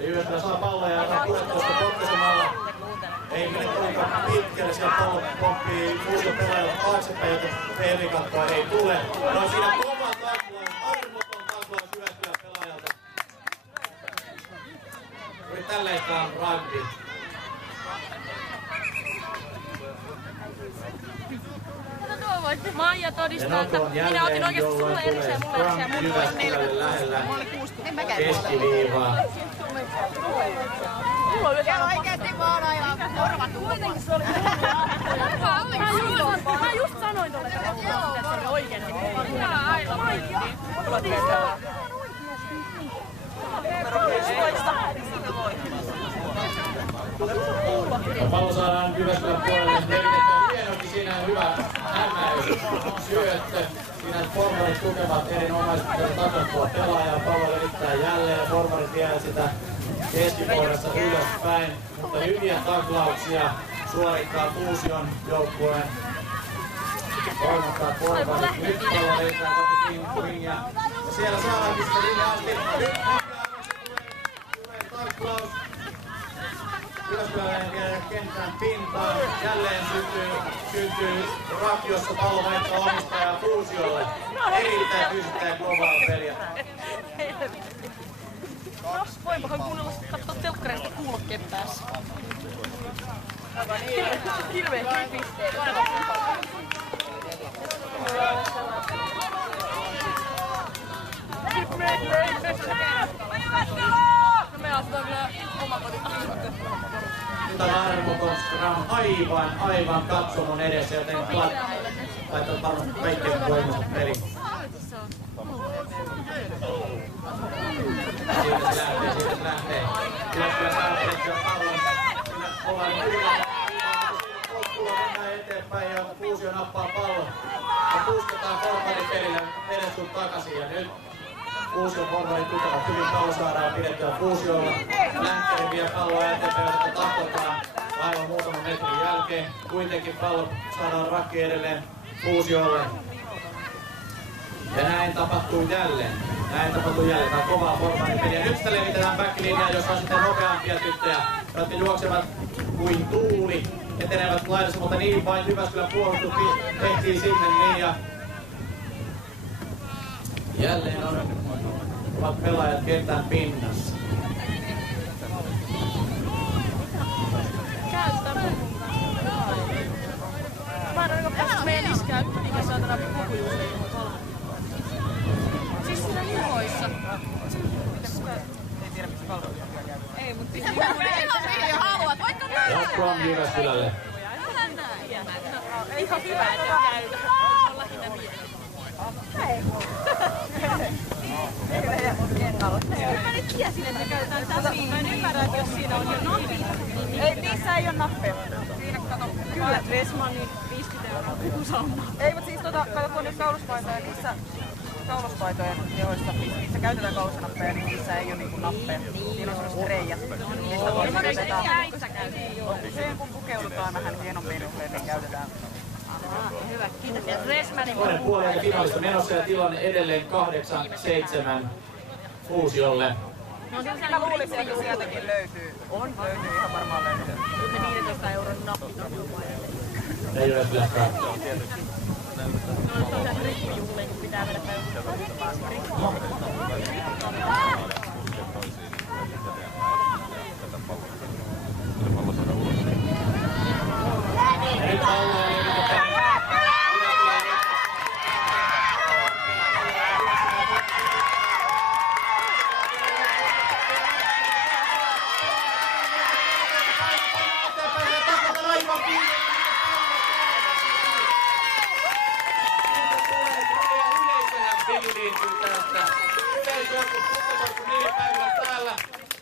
Jyväskylä saa palloja ja saa purettua sitä pomppisemalla. Ei mene kuinka pitkälle, siellä pallo pomppii Kuusion pelaajalle taaksepäin, joten pelikantoa ei tule. No siinä kova taklaus, armoton taklaus Jyväskylän pelaajalta. Juuri tällaista on rugby. Maija todistaa, että minä otin oikeasti sulle erikseen ja mulle erikseen. Jyväskylälle lähellä keskiviivaa. Mulla on Siellä oikeesti vaan aivan korvatuumaa. Mä just sanoin tuolle, että se oli oikein. Pallo saadaan Jyväskylän puolelle. Meritetään hienoksi. Siinä on hyvä hämäys. Syöttö. Siinä formarit tukevat erinomaisesti takattua pelaajaa. Pallo levittää jälleen. Formarit vie sitä keskikohdassa ylöspäin. Mutta hyviä taklauksia suorittaa Kuusion joukkueen voimakkaat formarit. Nyt pallo levittää kohti Kingia. Ja siellä saadaankin sitä linja asti. Nyt tulee taklaus. Jyväskyläinen vielä kentän pintaan. Jälleen syntyy rakiossa pallo vaihtaa omistajaa Kuusiolle. Erittäin fyysistä ja kovaa peliä. Voimahan kuunnella katsoa telkkareista kuulokkeen päässä. Hirveen pisteet. No me asutaan kyllä omakotitalon. Tämä armoton scrum aivan katsomon edessä, joten laittaa varmasti kaikkein voimaisen pelin. Siitä se lähtee. Jyväskylä saa pidettyä pallon. Ollaan ylhäällä. Potkulla mennään eteenpäin ja Kuusio nappaa pallon. Ja pusketaan formarin pelille. Menet sun takaisin ja nyt Kuusion formarit tukevat hyvin. Pallo saadaan pidettyä Kuusiolla. Länkkäri vie palloa eteenpäin, jota tahkotaan aivan muutaman metrin jälkeen. Kuitenkin pallo saadaan rakki edelleen Kuusiolle. Ja näin tapahtuu jälleen. Tämä on kovaa formarin peliä. Nyt sitä levitetään backlinjaan, jossa on sitten nopeampia tyttöjä, jotka juoksevat kuin tuuli. Etenevät laidassa, mutta niin vain Jyväskylän puolustus ehtii sinne niin. Ja jälleen ovat pelaajat kentän pinnassa. Mä en ole päässyt meidän iskää mikä saatana pukujuusta ilman kolme. Siis siinä lihoissa. Ei, mut ihan mihin haluat. Voitko näin? Jatkoa Jyväskylälle. Ihan hyvä, että käytä. On lähinnä mieltä. Hei. Mä nyt tiesin, että käytetään tässä. Mä en ymmärrä, että jos siinä on jo nappi. Ei, niissä ei oo nappeja. Siinä kato. Kyllä, Dressmanin 50 € kuusauna. Ei, mutta siis kato tuonne kauluspaitoja, niissä kauluspaitojen joissa missä käytetään kaulusnappeja, niin niissä ei oo niinku nappeja. Siinä on sellaiset reijät. Niistä käytetään. Usein kun pukeudutaan vähän hienompiin juhliin, niin käytetään. Hyvä, kiitos. Ja Dressmanin Toinen puoli finaalista menossa ja tilanne edelleen 8-7 Kuusiolle. Mä luulisin, että sieltäkin löytyy. Löytyy ihan varmaan löytyy. Ne 15 € nappit on jokainen. Ei ole kyllä katsoa. No on sellaisia rippujuhliin, kun pitää mennä päivän. Ja nyt palloa levitetään.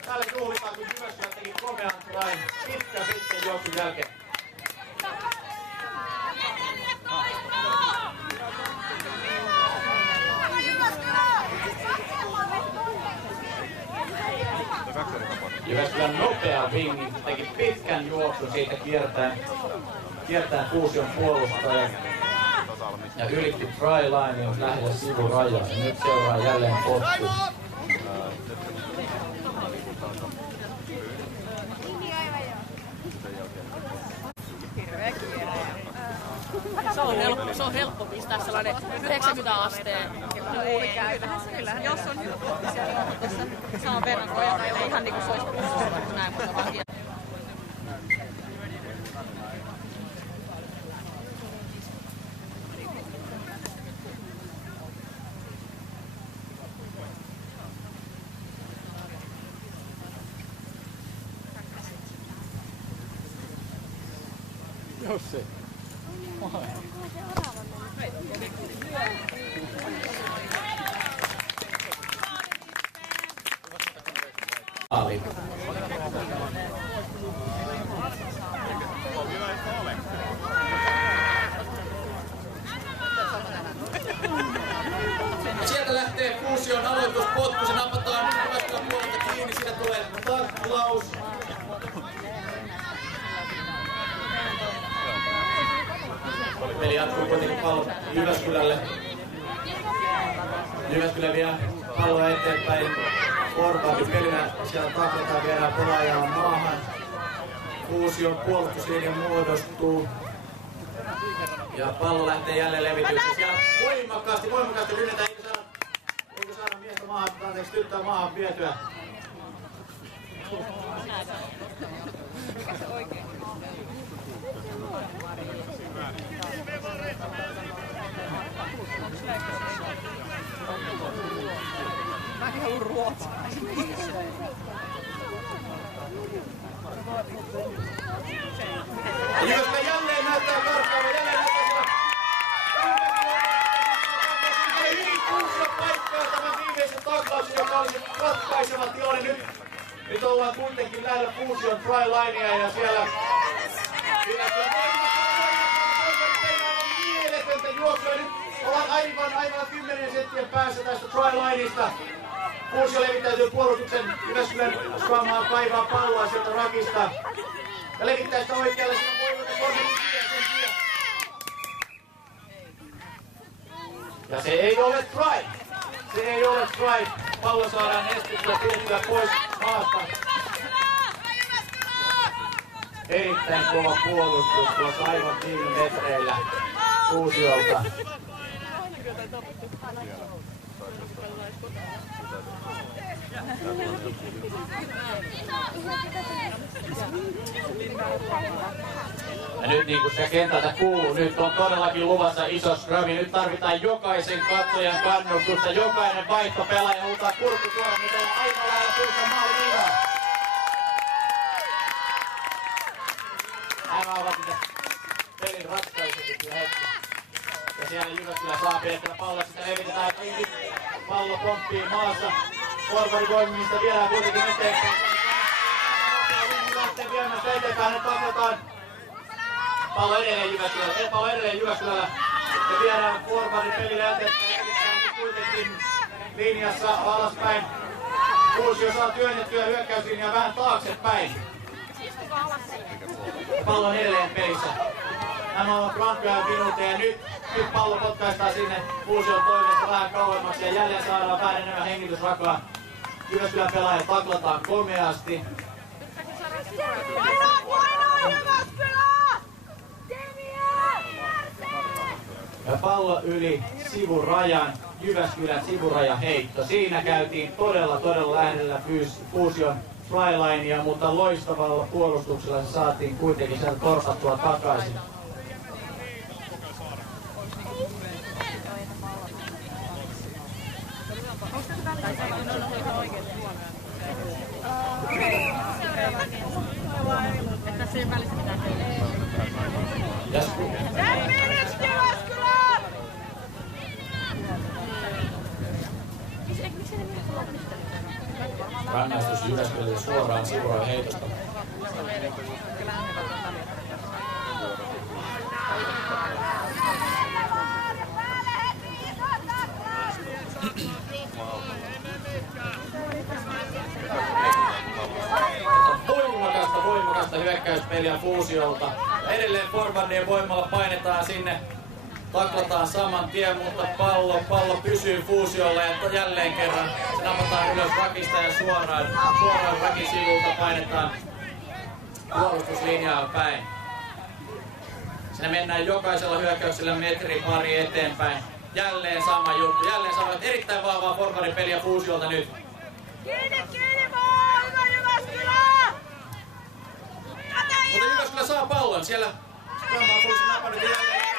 Täällä juhlitaan, kun Jyväskylä teki komean rain pitkän juoksun jälkeen. Jyväskylän nopea wingi teki pitkän juoksun siitä kiertäen Fuusion puolustajan ja ylitti try-linein lähellä sivurajaa. Ja nyt seuraa jälleen potku. Se on helppo pistää sellainen 90 asteen. Kyllähän jos on hyvä siellä tuossa saman verran kojatailee ihan niinku se olisi pussussa näin, mutta vaan Jussi. Ali. Sieltä lähtee Fuusion aloituspotku, se napataan Jyväskylän puolelta kiinni, siitä tulee taklaus. Peli jatkuu kuitenkin pallo Jyväskylälle. Jyväskylä vie palloa eteenpäin. Forwardi pelinä siellä taklataan, viedään pelaajaa maahan. Fuusion puolustuslinja muodostuu. Ja pallo lähtee jälleen levitykseen. Siellä voimakkaasti rynnetään. Eikö saada miestä maahan, anteeksi tyttöä maahan vietyä. Mikä se oikein? Mäkin haluan ruotsia. Jyväskylä jälleen näyttää karkkaavan, jälleen näyttää yli 6 paikkaa tämän viimeisen taklauksen, joka olisi ratkaiseva tilanne. Nyt ollaan kuitenkin lähellä Fuusion try-linea ja siellä mieletöntä juoksua. Nyt ollaan aivan 10 senttiä päässä tästä try-lineista. Fuusio levittäytyy puolustuksen, Jyväskylän Scrummaa kaivaa palloa sieltä rakista. Ja levittää sitä oikealle, siinä voivat ja se ei ole try. Se ei ole try. Pallo saadaan estettyä pidettyä pois maasta. Erittäin kova puolustus tuossa aivan viime metreillä Fuusiolta. Ja nyt niin kuin se kentältä kuuluu, nyt on todellakin luvassa iso scrumi. Nyt tarvitaan jokaisen katsojan kannustusta, jokainen vaihtopelaaja huutaa kurkku suoraan, nyt on aika lailla Fuusion maaliviivaa. Nämä ovat niitä pelin ratkaisuvia hetki. Ja siellä Jyväskylä saa pidettyä palloa, sitä levitetään kiinni. Pallo pomppii maassa. Forwardin voimista viedään kuitenkin eteenpäin. Lähtee viemään sitä eteenpäin, nyt taklataan. Pallo edelleen Jyväskylällä. Ja viedään forwardin pelille eteenpäin. Kuitenkin linjassa alaspäin. Fuusio saa työnnettyä hyökkäyslinjaa vähän taaksepäin. Pallo on edelleen pelissä. Nämä ovat rankkoja minuutteja. Nyt pallo potkaistaan sinne Fuusion toimesta vähän kauemmaksi ja jälleen saadaan vähän enemmän hengitysrakaa. Jyväskylän pelaajat taklataan komeasti. Ja pallo yli sivurajan, Jyväskylän sivurajan heitto. Siinä käytiin todella lähellä Fuusion try-linea, mutta loistavalla puolustuksella se saatiin kuitenkin sieltä torpattua takaisin. Tässä ei välissä mitään rangaistus Jyväskylälle suoraan sivurajan heitosta. peliä Fuusiolta. Edelleen forwardien voimalla painetaan sinne. Taklataan saman tien, mutta pallo pysyy Fuusiolla ja jälleen kerran se napataan ylös rakista ja suoraan rakin sivulta painetaan puolustuslinjaa päin. Siinä mennään jokaisella hyökkäyksellä metri pari eteenpäin. Jälleen sama juttu, jälleen sama. Erittäin vahvaa forwardin peliä Fuusiolta nyt. Kiinni vaan! Hyvä Jyväskylä! Mutta Jyväskylä saa pallon. Siellä Grammaa Fuusi napannut jälleen.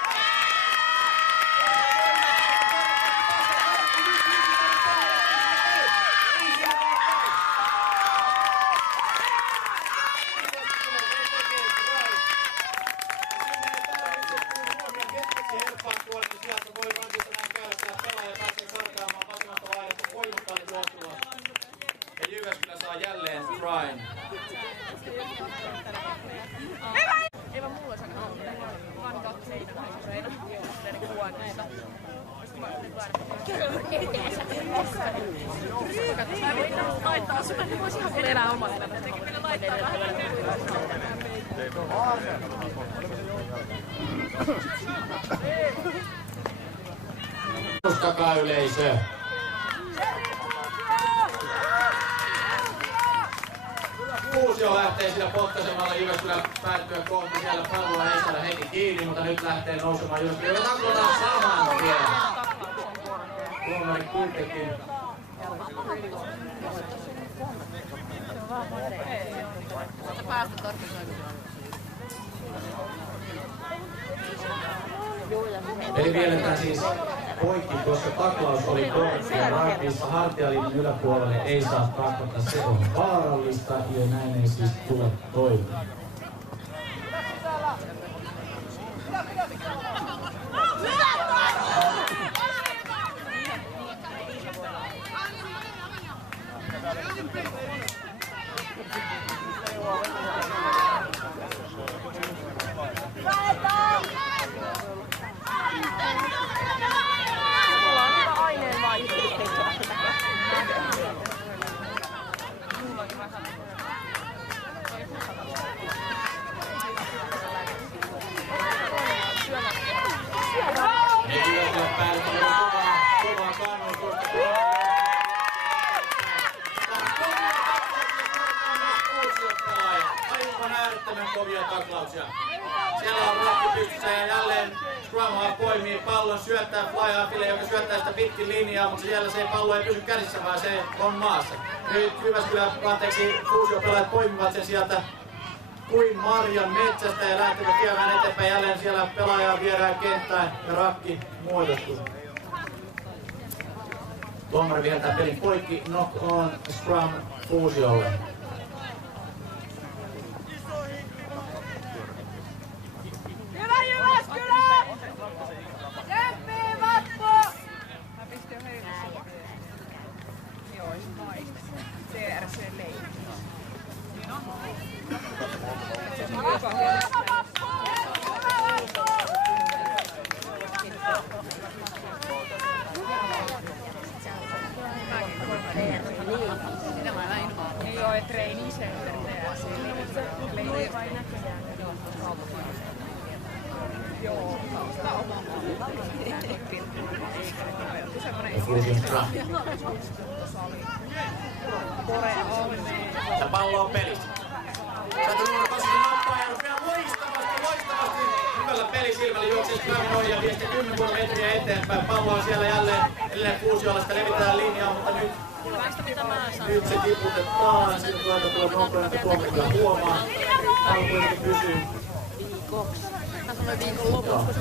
Jyväskylä saa jälleen tryn. Ei vaan mulla sanoo, vaan kaksi seinää, seinen huoneesta. Mä voin laittaa sulle, niin vois ihan elää omat elämät. Sekin meille laittaa vähän. Takaa yleisö. Fuusio lähtee sillä potkasemalla Jyväskylän päättyä kohti. Siellä palloa ei saada heti kiinni, mutta nyt lähtee nousemaan Jyväskylä. Joka taklataan saman tien. Tuomari kuitenkin. Eli vielätään siis poikki, koska taklaus oli korkea rakissa. Hartialinjan yläpuolelle ei saa taklata, se on vaarallista ja näin ei siis tule toimia. Kovia taklauksia. Siellä on Rakki pystyssä ja jälleen Scrumhalf poimii pallon, syöttää Flyhalfille, joka syöttää sitä pitkin linjaa, mutta siellä se pallo ei pysy käsissä, vaan se on maassa. Nyt Fuusio-pelaajat poimivat sen sieltä kuin marjan metsästä ja lähtevät viemään eteenpäin. Jälleen siellä pelaajaa viedään kenttään ja Rakki muodostuu. Tuomari vietää pelin poikki, knock on Scrum Fuusiolle. Hyvä Jyväskylä! Tsemppiin Vattu! Mä pistin jo heilussa. Joo, TRC-leikki. Ei oo training center TRC-leikki vai näköjään. Joo, sitä omaa ja pallo on pelissä. Sieltä numero 2 nappaa ja rupeaa loistavasti. Hyvällä pelisilmällä juoksee Scrum ja vie 10 metriä eteenpäin. Pallo on siellä jälleen Fuusiolla, sitä levitään linjaa, mutta nyt se tiputetaan. Sitten tulee nopeasti, että tuomari kyllä huomaa. Pallo kuitenkin pysyy.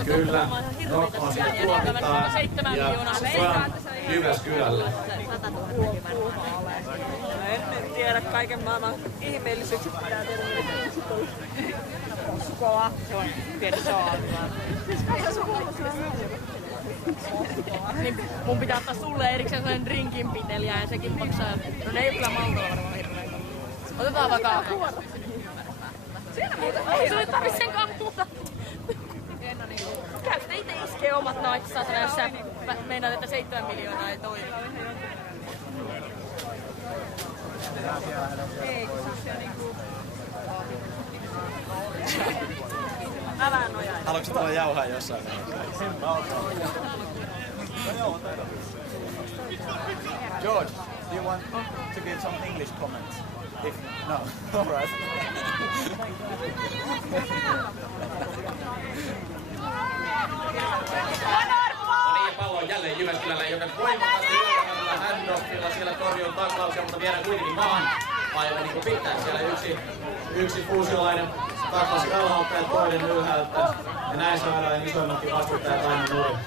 Kyllä, Nokkoon siitä tuomitaan ja Scrum Jyväskylälle. En tiedä kaiken maailman ihmeellisyyksiä pitää tehdä. Kova. Se on pieni saaliva. Niin mun pitää ottaa sulle erikseen sellainen drinkinpiteliä ja sekin maksaa. No ne ei kyllä maltoa varmaan hirveän. Otetaan vaikka siellä muuta. Ei sulle tarvitse senkaan muuta. Käytte itse iskee omat nait, saatana, jos sä meinaat, että 7 miljoonaa ei toimi. Ei, kun se on niinku... Älä nojaa. Haluatko tulla jauhaa jossain? George, do you want to give some English comments? If no, all right. No niin, pallo on jälleen Jyväskylällä, joka voimakkaasti hyökkäämällä handoffilla siellä torjuu taklauksia, mutta viedään kuitenkin maahan. Aivan niin kuin pitää. Siellä yksi fuusiolainen taklasi alhaalta ja toinen ylhäältä. Ja näin saadaan isoimmatkin vastustajat aina nurin.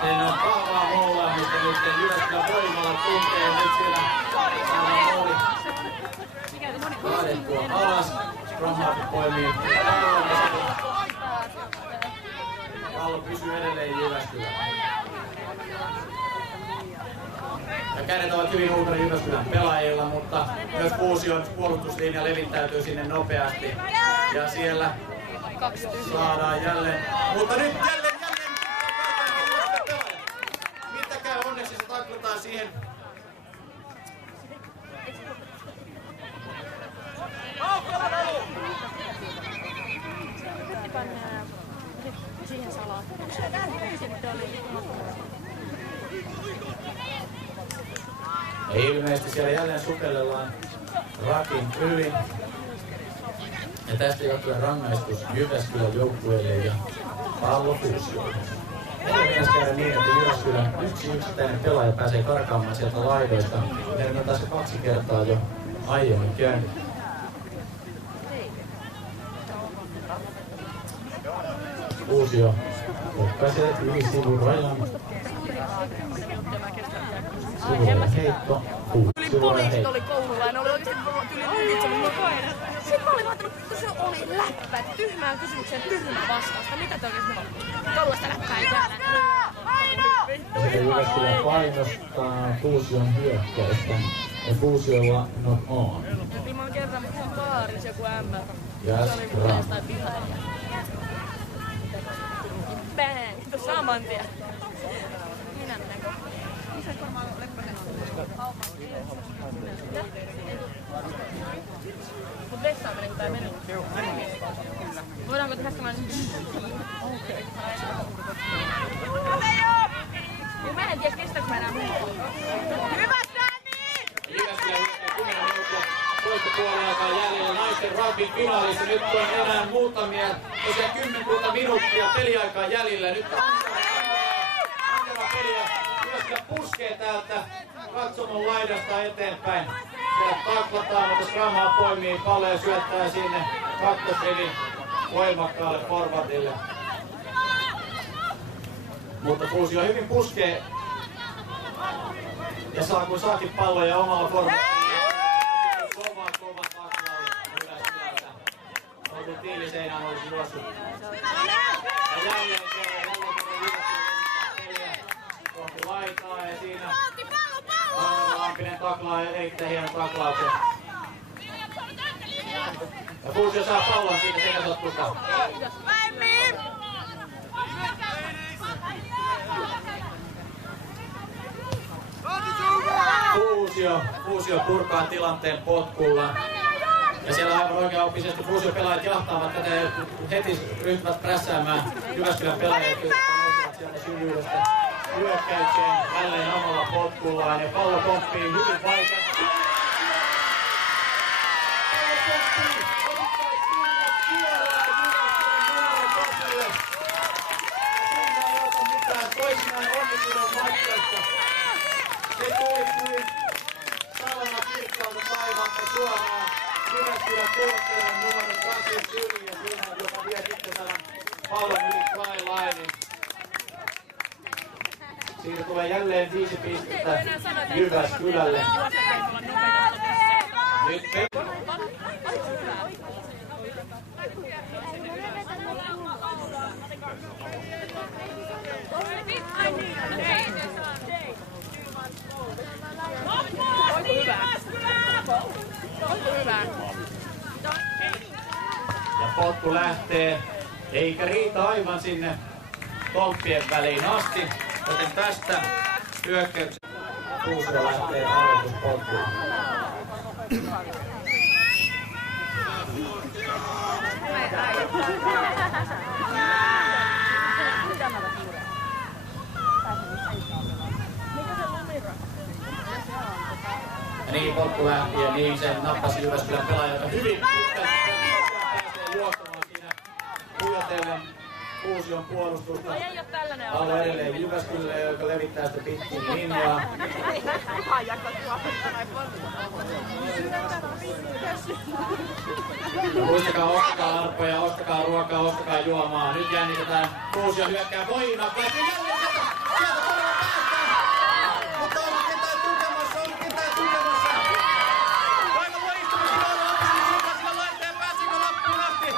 Siinä on vahvaa moulaamista nyt. Jyväskylän voimalla tuntee nyt siellä saadaan mouli kaadettua alas. Stromhauki poimii pallon ja pallo pysyy edelleen Jyväskylällä. Ja kädet ovat hyvin ulkona Jyväskylän pelaajilla, mutta myös Fuusion puolustuslinja levittäytyy sinne nopeasti. Ja siellä saadaan jälleen, mutta nyt jälleen! Mitä käy? Onneksi se taklataan siihen. Siihen salaan. Ja ilmeisesti siellä jälleen sukellellaan rakin yli. Ja tästä johtuen rangaistus Jyväskylän joukkueelle ja pallo Fuusiolle. Meillä pitäisi käydä niin, että Jyväskylän yksittäinen pelaaja pääsee karkaamaan sieltä laidoista. Meillä on tässä 2 kertaa jo aiemmin käynyt. Fuusio pääsee yli sivun rajan. Sivuun heitto. Yli poliisit oli koululla ja ne oli oikeesti tyyli luvitsemassa mulla koira. Sitten mä olin ajatellut, että se oli läppä, että tyhmään kysymykseen tyhmä vastausta. Mitä te oikeesti tollaista läppää ei täällä? Sitten Jyväskylä painostaa Fuusion hyökkäystä. Ja Fuusiolla not on. Ja mä oon kerran baaris joku M. Ja Se oli mun mielestä tai pihaajia. Bang! Tuossa saman tien. Minä menen kohtaan. Mut vessaan menen, kun tää meni. Voidaanko tehdä tämmönen... Okei. Mä en tiedä, kestääkö mä enää muuta. Hyvä Sami! Jyväskylä yrittää 10 minuuttia toista puoliaikaa jäljellä naisten rugbyn finaalissa. Nyt on enää muutamia, tosiaan 10 minuuttia peliaikaa jäljellä. Nyt on ankara peliä. Jyväskylä puskee täältä katsomon laidasta eteenpäin. Siellä taklataan, mutta Stromhauki poimii palloa ja syöttää sinne kakkosrivin voimakkaalle forwardille. Mutta Fuusio hyvin puskee ja saa kun saakin palloja omalla forwardilla. Kova taklaus Jyväskylältä. Oltu tiiliseinään olisi juossut. Ja jälleen kerran Jyväskylän peliä kohti laitaa ja siinä Lampinen taklaa erittäin hienon taklauksen. Ja Fuusio saa pallon siitä sekasotkusta. Fuusio purkaa tilanteen potkulla. Ja siellä aivan oikeaoppisesti Fuusio-pelaajat jahtaavat tätä ja heti ryhtyvät prässäämään Jyväskylän pelaajat, jotka nousevat sieltä syvyydestä hyökkäykseen jälleen omalla potkullaan. Ja pallo pomppii hyvin vaikeasti. Toisinaan onnisuuden matkasta. Se tuli kuin salama kirkkaalta taivalta suoraan Jyväskylän tuottajan numero 8 syliin ja siinä joka vie sitten tämän pallon yli try-linein. Siitä tulee jälleen 5 pistettä Jyväskylälle. Nyt ja potku lähtee, eikä riitä aivan sinne tolppien väliin asti, joten tästä hyökkäyksestä Fuusio lähtee aloituspotkuun. Ja niin potku lähti ja niin sen nappasi Jyväskylän pelaaja, joka hyvin pääsee juoksemaan siinä tuijotellen Fuusion puolustusta. Pallo edelleen Jyväskylälle, joka levittää sitä pitkin linjaa. Muistakaa, ostakaa arpoja, ostakaa ruokaa, ostakaa juomaa. Nyt jännitetään. Fuusio hyökkää voimakkaasti. Sieltä todella päästään! Mutta onko ketään tukemassa? Onko ketään tukemassa? Voiko voistumista olla oppisin suuntaan sillä laitteen? Pääsikö loppuun asti?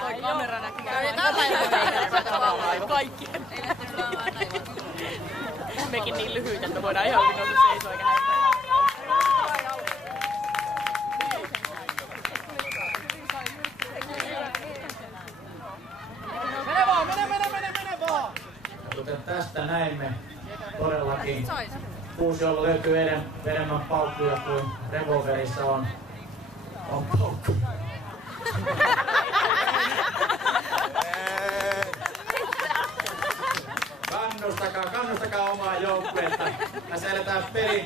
Toi kamera näkyy. Täällä ei ole kaikki. Mekin niin lyhyitä, että me voidaan ihan hyvin nousta seisoo eikä häipää. Mene vaan! Kuten tästä näimme todellakin. Fuusiolla löytyy enemmän paukkuja kuin revolverissa on paukku. Kannustakaa omaa joukkuetta. Tässä eletään peli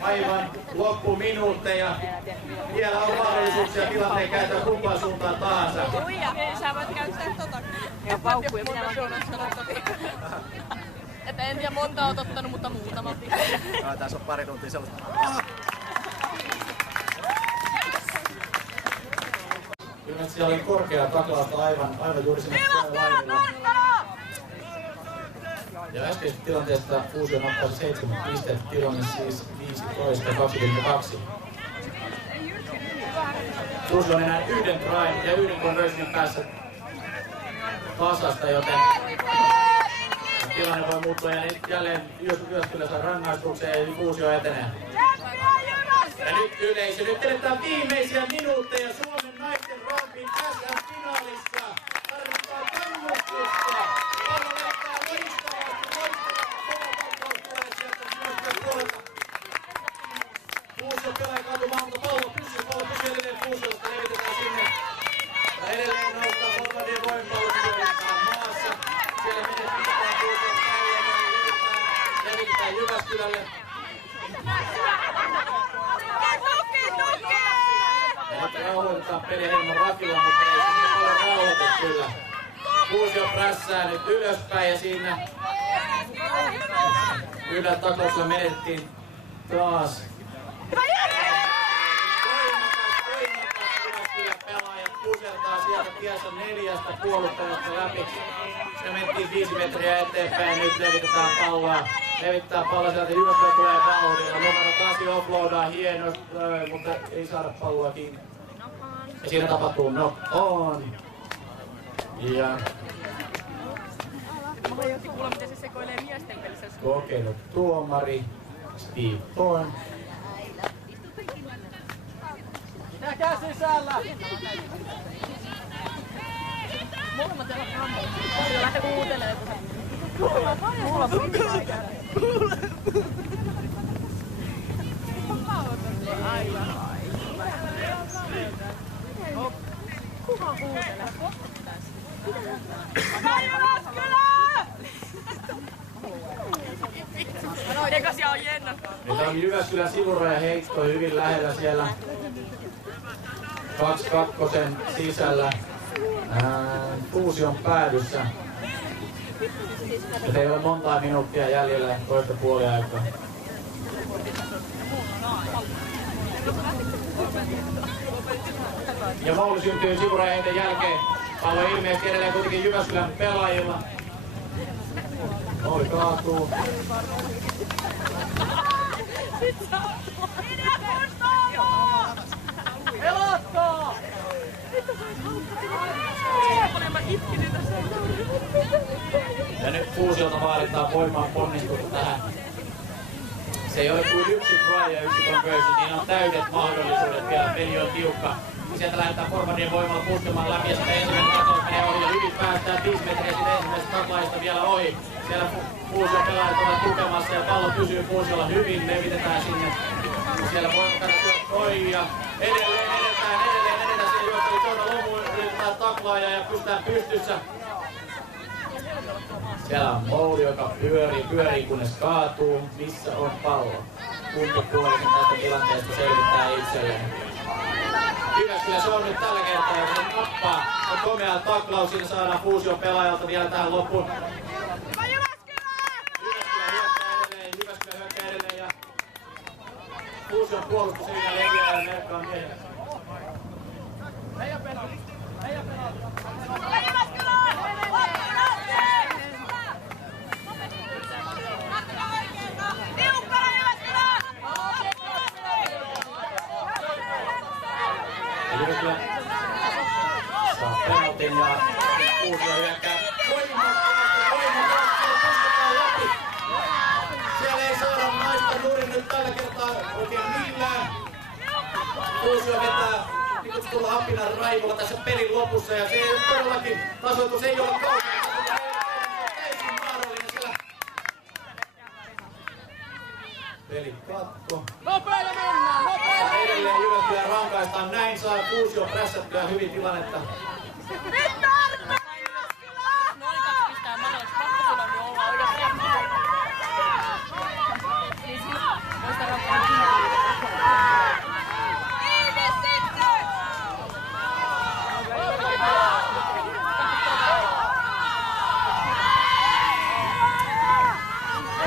aivan loppuminuutteja. Vielä on mahdollisuuksia tilanteen käyttää kumpaan suuntaan tahansa. Sä voit käyttää totakin. Ja paukkuja minä vaan. Että en tiedä monta oot ottanut, mutta muutama. Tässä on pari tuntia sellaista. Kyllä siellä oli korkea taklausta aivan juuri sinne lainilla. Ja äskeisestä tilanteesta Fuusio nappasi 7 pistettä, tilanne siis 15-22. Fuusio on enää yhden tryn ja yhden conversionin päässä tasasta, joten tilanne voi muuttua ja jälleen Jyväskylä saa rangaistukseen ja Fuusio etenee. Ja nyt yleisö, nyt edetään viimeisiä minuutteja Suomen naisten rompin SM-finaalissa. Tarvitaan kannustusta. Pallo levittää loistavasti. Pallo tulee sieltä Jyväskylän puolelta. Fuusio pelaa katumaan, mutta pallo pysyy edelleen Fuusiosta, levitetään sinne. Ja edelleen noustaan Molvadien voimapallo, sijoitetaan maassa. Siellä menetetään Fuusion päivänä ja levitetään Jyväskylälle. Nyt rauhoitetaan peliä hieman rakilla, mutta ei sinne paljon rauhoita kyllä. Fuusio prässää nyt ylöspäin ja siinä yhdellä taklauksella menettiin taas. Voimakas pelaajat pusertaa sieltä tiessä 4 puolustajasta läpi. Se mentiin 5 metriä eteenpäin ja nyt levitetään palloa. Levittää pallo sieltä, Jyväskylä tulee vauhdilla. Numero 8 offloadaa hienosti, mutta ei saada palloa kiinni. Ja siinä tapahtuu knock on. Ja Kuule, miten se sekoilee miesten pelissä. kokenut tuomari Steve Thorne. Pitääkää sisällä! Molemmat jalat kammoja. Paljon lähtee kuuntelemaan. Mulla on pitää. Aivan. Kuka kuuntelee? Dekasia on jännä. Nyt on Jyväskylän sivuraja heitto hyvin lähellä siellä 2-2 sisällä Fuusion päädyssä. Nyt ei ole montaa minuuttia jäljellä toista puoliaikaa. Ja mauli syntyy sivurajaheiden jälkeen. Pallo ilmeisesti edelleen kuitenkin Jyväskylän pelaajilla. Mauli kaatuu. Pelatkaa! Ja nyt Fuusiolta vaaditaan voimaa ponnistusta tähän. Se ei ole kuin yksi try ja yksi conversion. Siinä on täydet mahdollisuudet vielä. Peli on tiukka. Sieltä lähdetään forwardien voimalla puskemaan läpi ja sitten ensimmäinen taklaus menee ohi ja hyvin päästään 5 metriä sitten ensimmäisestä taklaista vielä ohi. Siellä Fuusion pelaajat ovat tukemassa ja pallo pysyy Fuusiolla hyvin, levitetään sinne. Siellä voimakkaasti ohi ja edelleen edetään siihen juosteli Jordan Lomu, yritetään taklaaja ja pystytään pystyssä. Siellä on Mouli, joka pyörii kunnes kaatuu. Missä on pallo? Kuntopuolisen tästä tilanteesta selvittää itselleen. Jyväskylä se on nyt tällä kertaa, ja se nappaa. On komea taklaus, siinä saadaan Fuusion pelaajalta vielä tähän loppuun. Jyväskylä hyökkää edelleen ja Fuusion puolustus ei leviää ja Merkka on miehiä. Jyväskylä saa penaltin ja Fuusio hyökkää voimakkaasti pusketaan läpi. Siellä ei saada naista nurin nyt tällä kertaa oikein millään. Fuusio vetää niin kutsutulla hapinan raivolla tässä pelin lopussa ja se ei todellakin tasoitus ei ole kaukana. Täysin mahdollinen siellä. Peli katko. Nopeilla mennään! Nopeilla! Edelleen Jyväskylä rankaistaan. Näin saa Fuusio prässättyä hyvin tilannetta. Nyt tarpeen! Noin 2 pistää Manoiksi. Pakko sulla on olla oikein. Niin siis voisi rakkaan Kiinni sitten!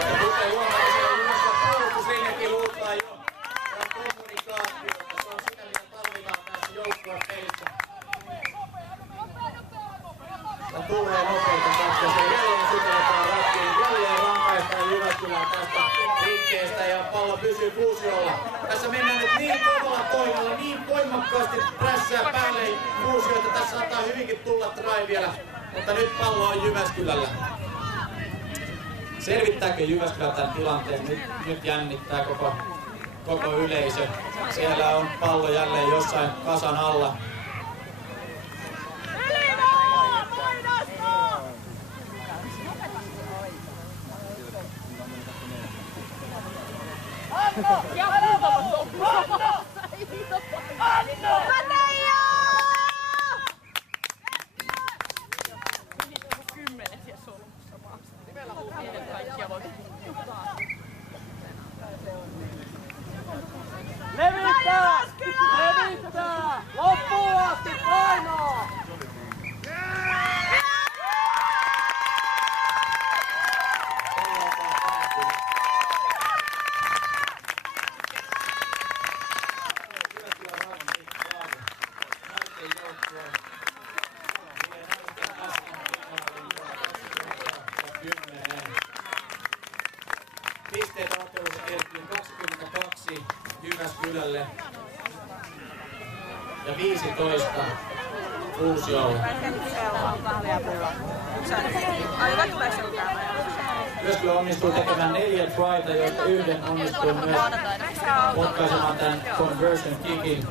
Ja kuten huomaa, siellä Jyväskylän puolustuslinjakin luuttaa jo. Ja kommunikaatiota. Se on sitä, mitä tarvitaan tässä joukkuepelissä. Ja tulee nopeita takkia. Se jälleen sykäletään rattiin. Jälleen rankaistaan Jyväskylää tästä liikkeestä ja pallo pysyy Fuusiolla. Tässä mennään nyt niin kovalla toimella, niin voimakkaasti prässää päälle Fuusioita. Tässä saattaa hyvinkin tulla try vielä, mutta nyt pallo on Jyväskylällä. Selvittääkö Jyväskylä tämän tilanteen? Nyt jännittää koko yleisö. Siellä on pallo jälleen jossain kasan alla. Ja huutama Kymmenes ja solmussa vaan. Eihän kaikkia voi. Levittää! Levittää! Loppuun asti painoa! Pisteet ottelussa kertyy 22 Jyväskylälle ja 15 Fuusiolle. Jyväskylä onnistuu tekemään 4 tryta, joista yhden onnistuu myös potkaisemaan tämän conversion kickin.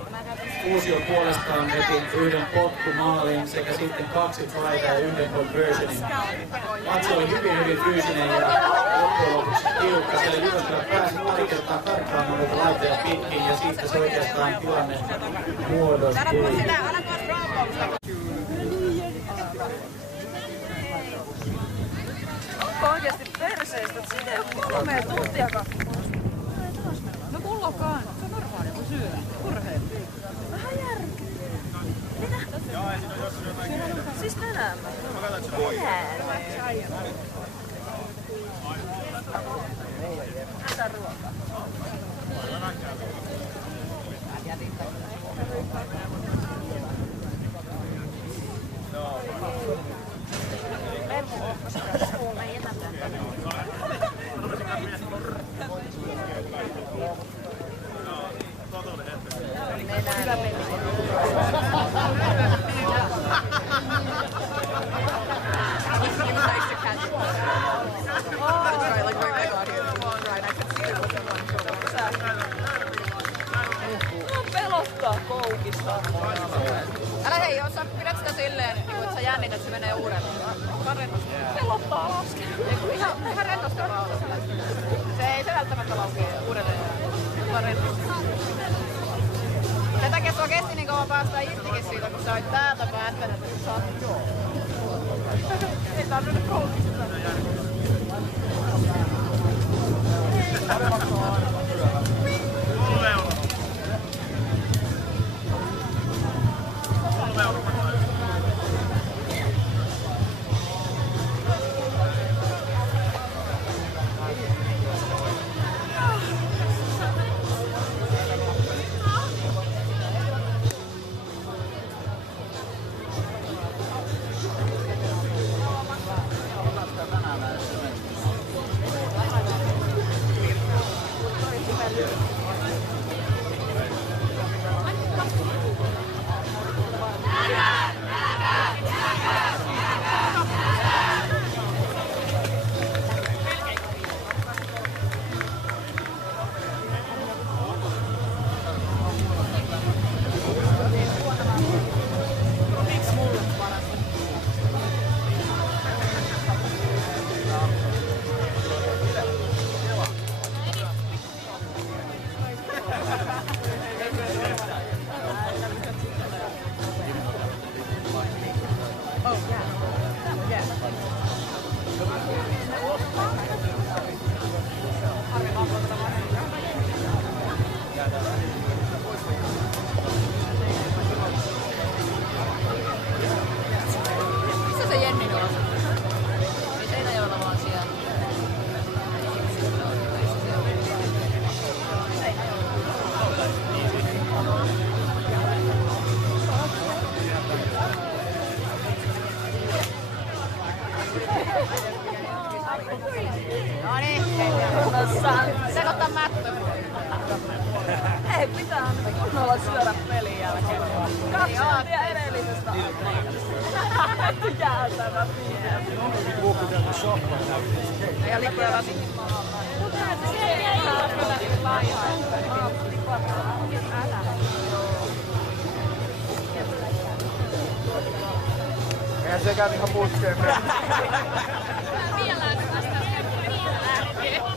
Fuusio puolestaan veti yhden potkumaalin sekä sitten 2 tryta ja yhden conversionin. Matsi oli hyvin fyysinen ja loppujen lopuksi tiukka. Siellä Jyväskylä pääsi pari kertaa karkaamaan noita laitoja pitkin ja siitä se oikeastaan tilanne muodostui. Onko oikeesti perseistä sinne 3 tuntia No mullakaan. Se on normaalia, kun syö. Urheilu. Vähän järkeä. Mitä? Siis tänään mä. Mitä ruokaa? Pelottaa. Älä hei, jos sä pidät sitä silleen, niin että sä jännität, että se menee uudelleen. Vaan rennosti. Pelottaa laskea. Ihan rennosti laulaa. Se ei se välttämättä laukea uudelleen. Vaan rennosti. Sen takia sua kesti niin kauan päästä irtikin siitä, kun sä olit täältä päättänyt, että sä oot. Ei tarvinnut koulutusta. Missä se Jenni on? Ei Seinäjoella vaan siellä. No niin, sekoittaa mättö. Ei pitää kunnolla syödä pelin jälkeen. 2 tuntia edellisestä aikaa. Jäätävä pieni. Ja lippuja lasi. Mutta se ei saa kyllä laihaa. Eihän sekään ihan puskeen. Vielä vasta. Vielä.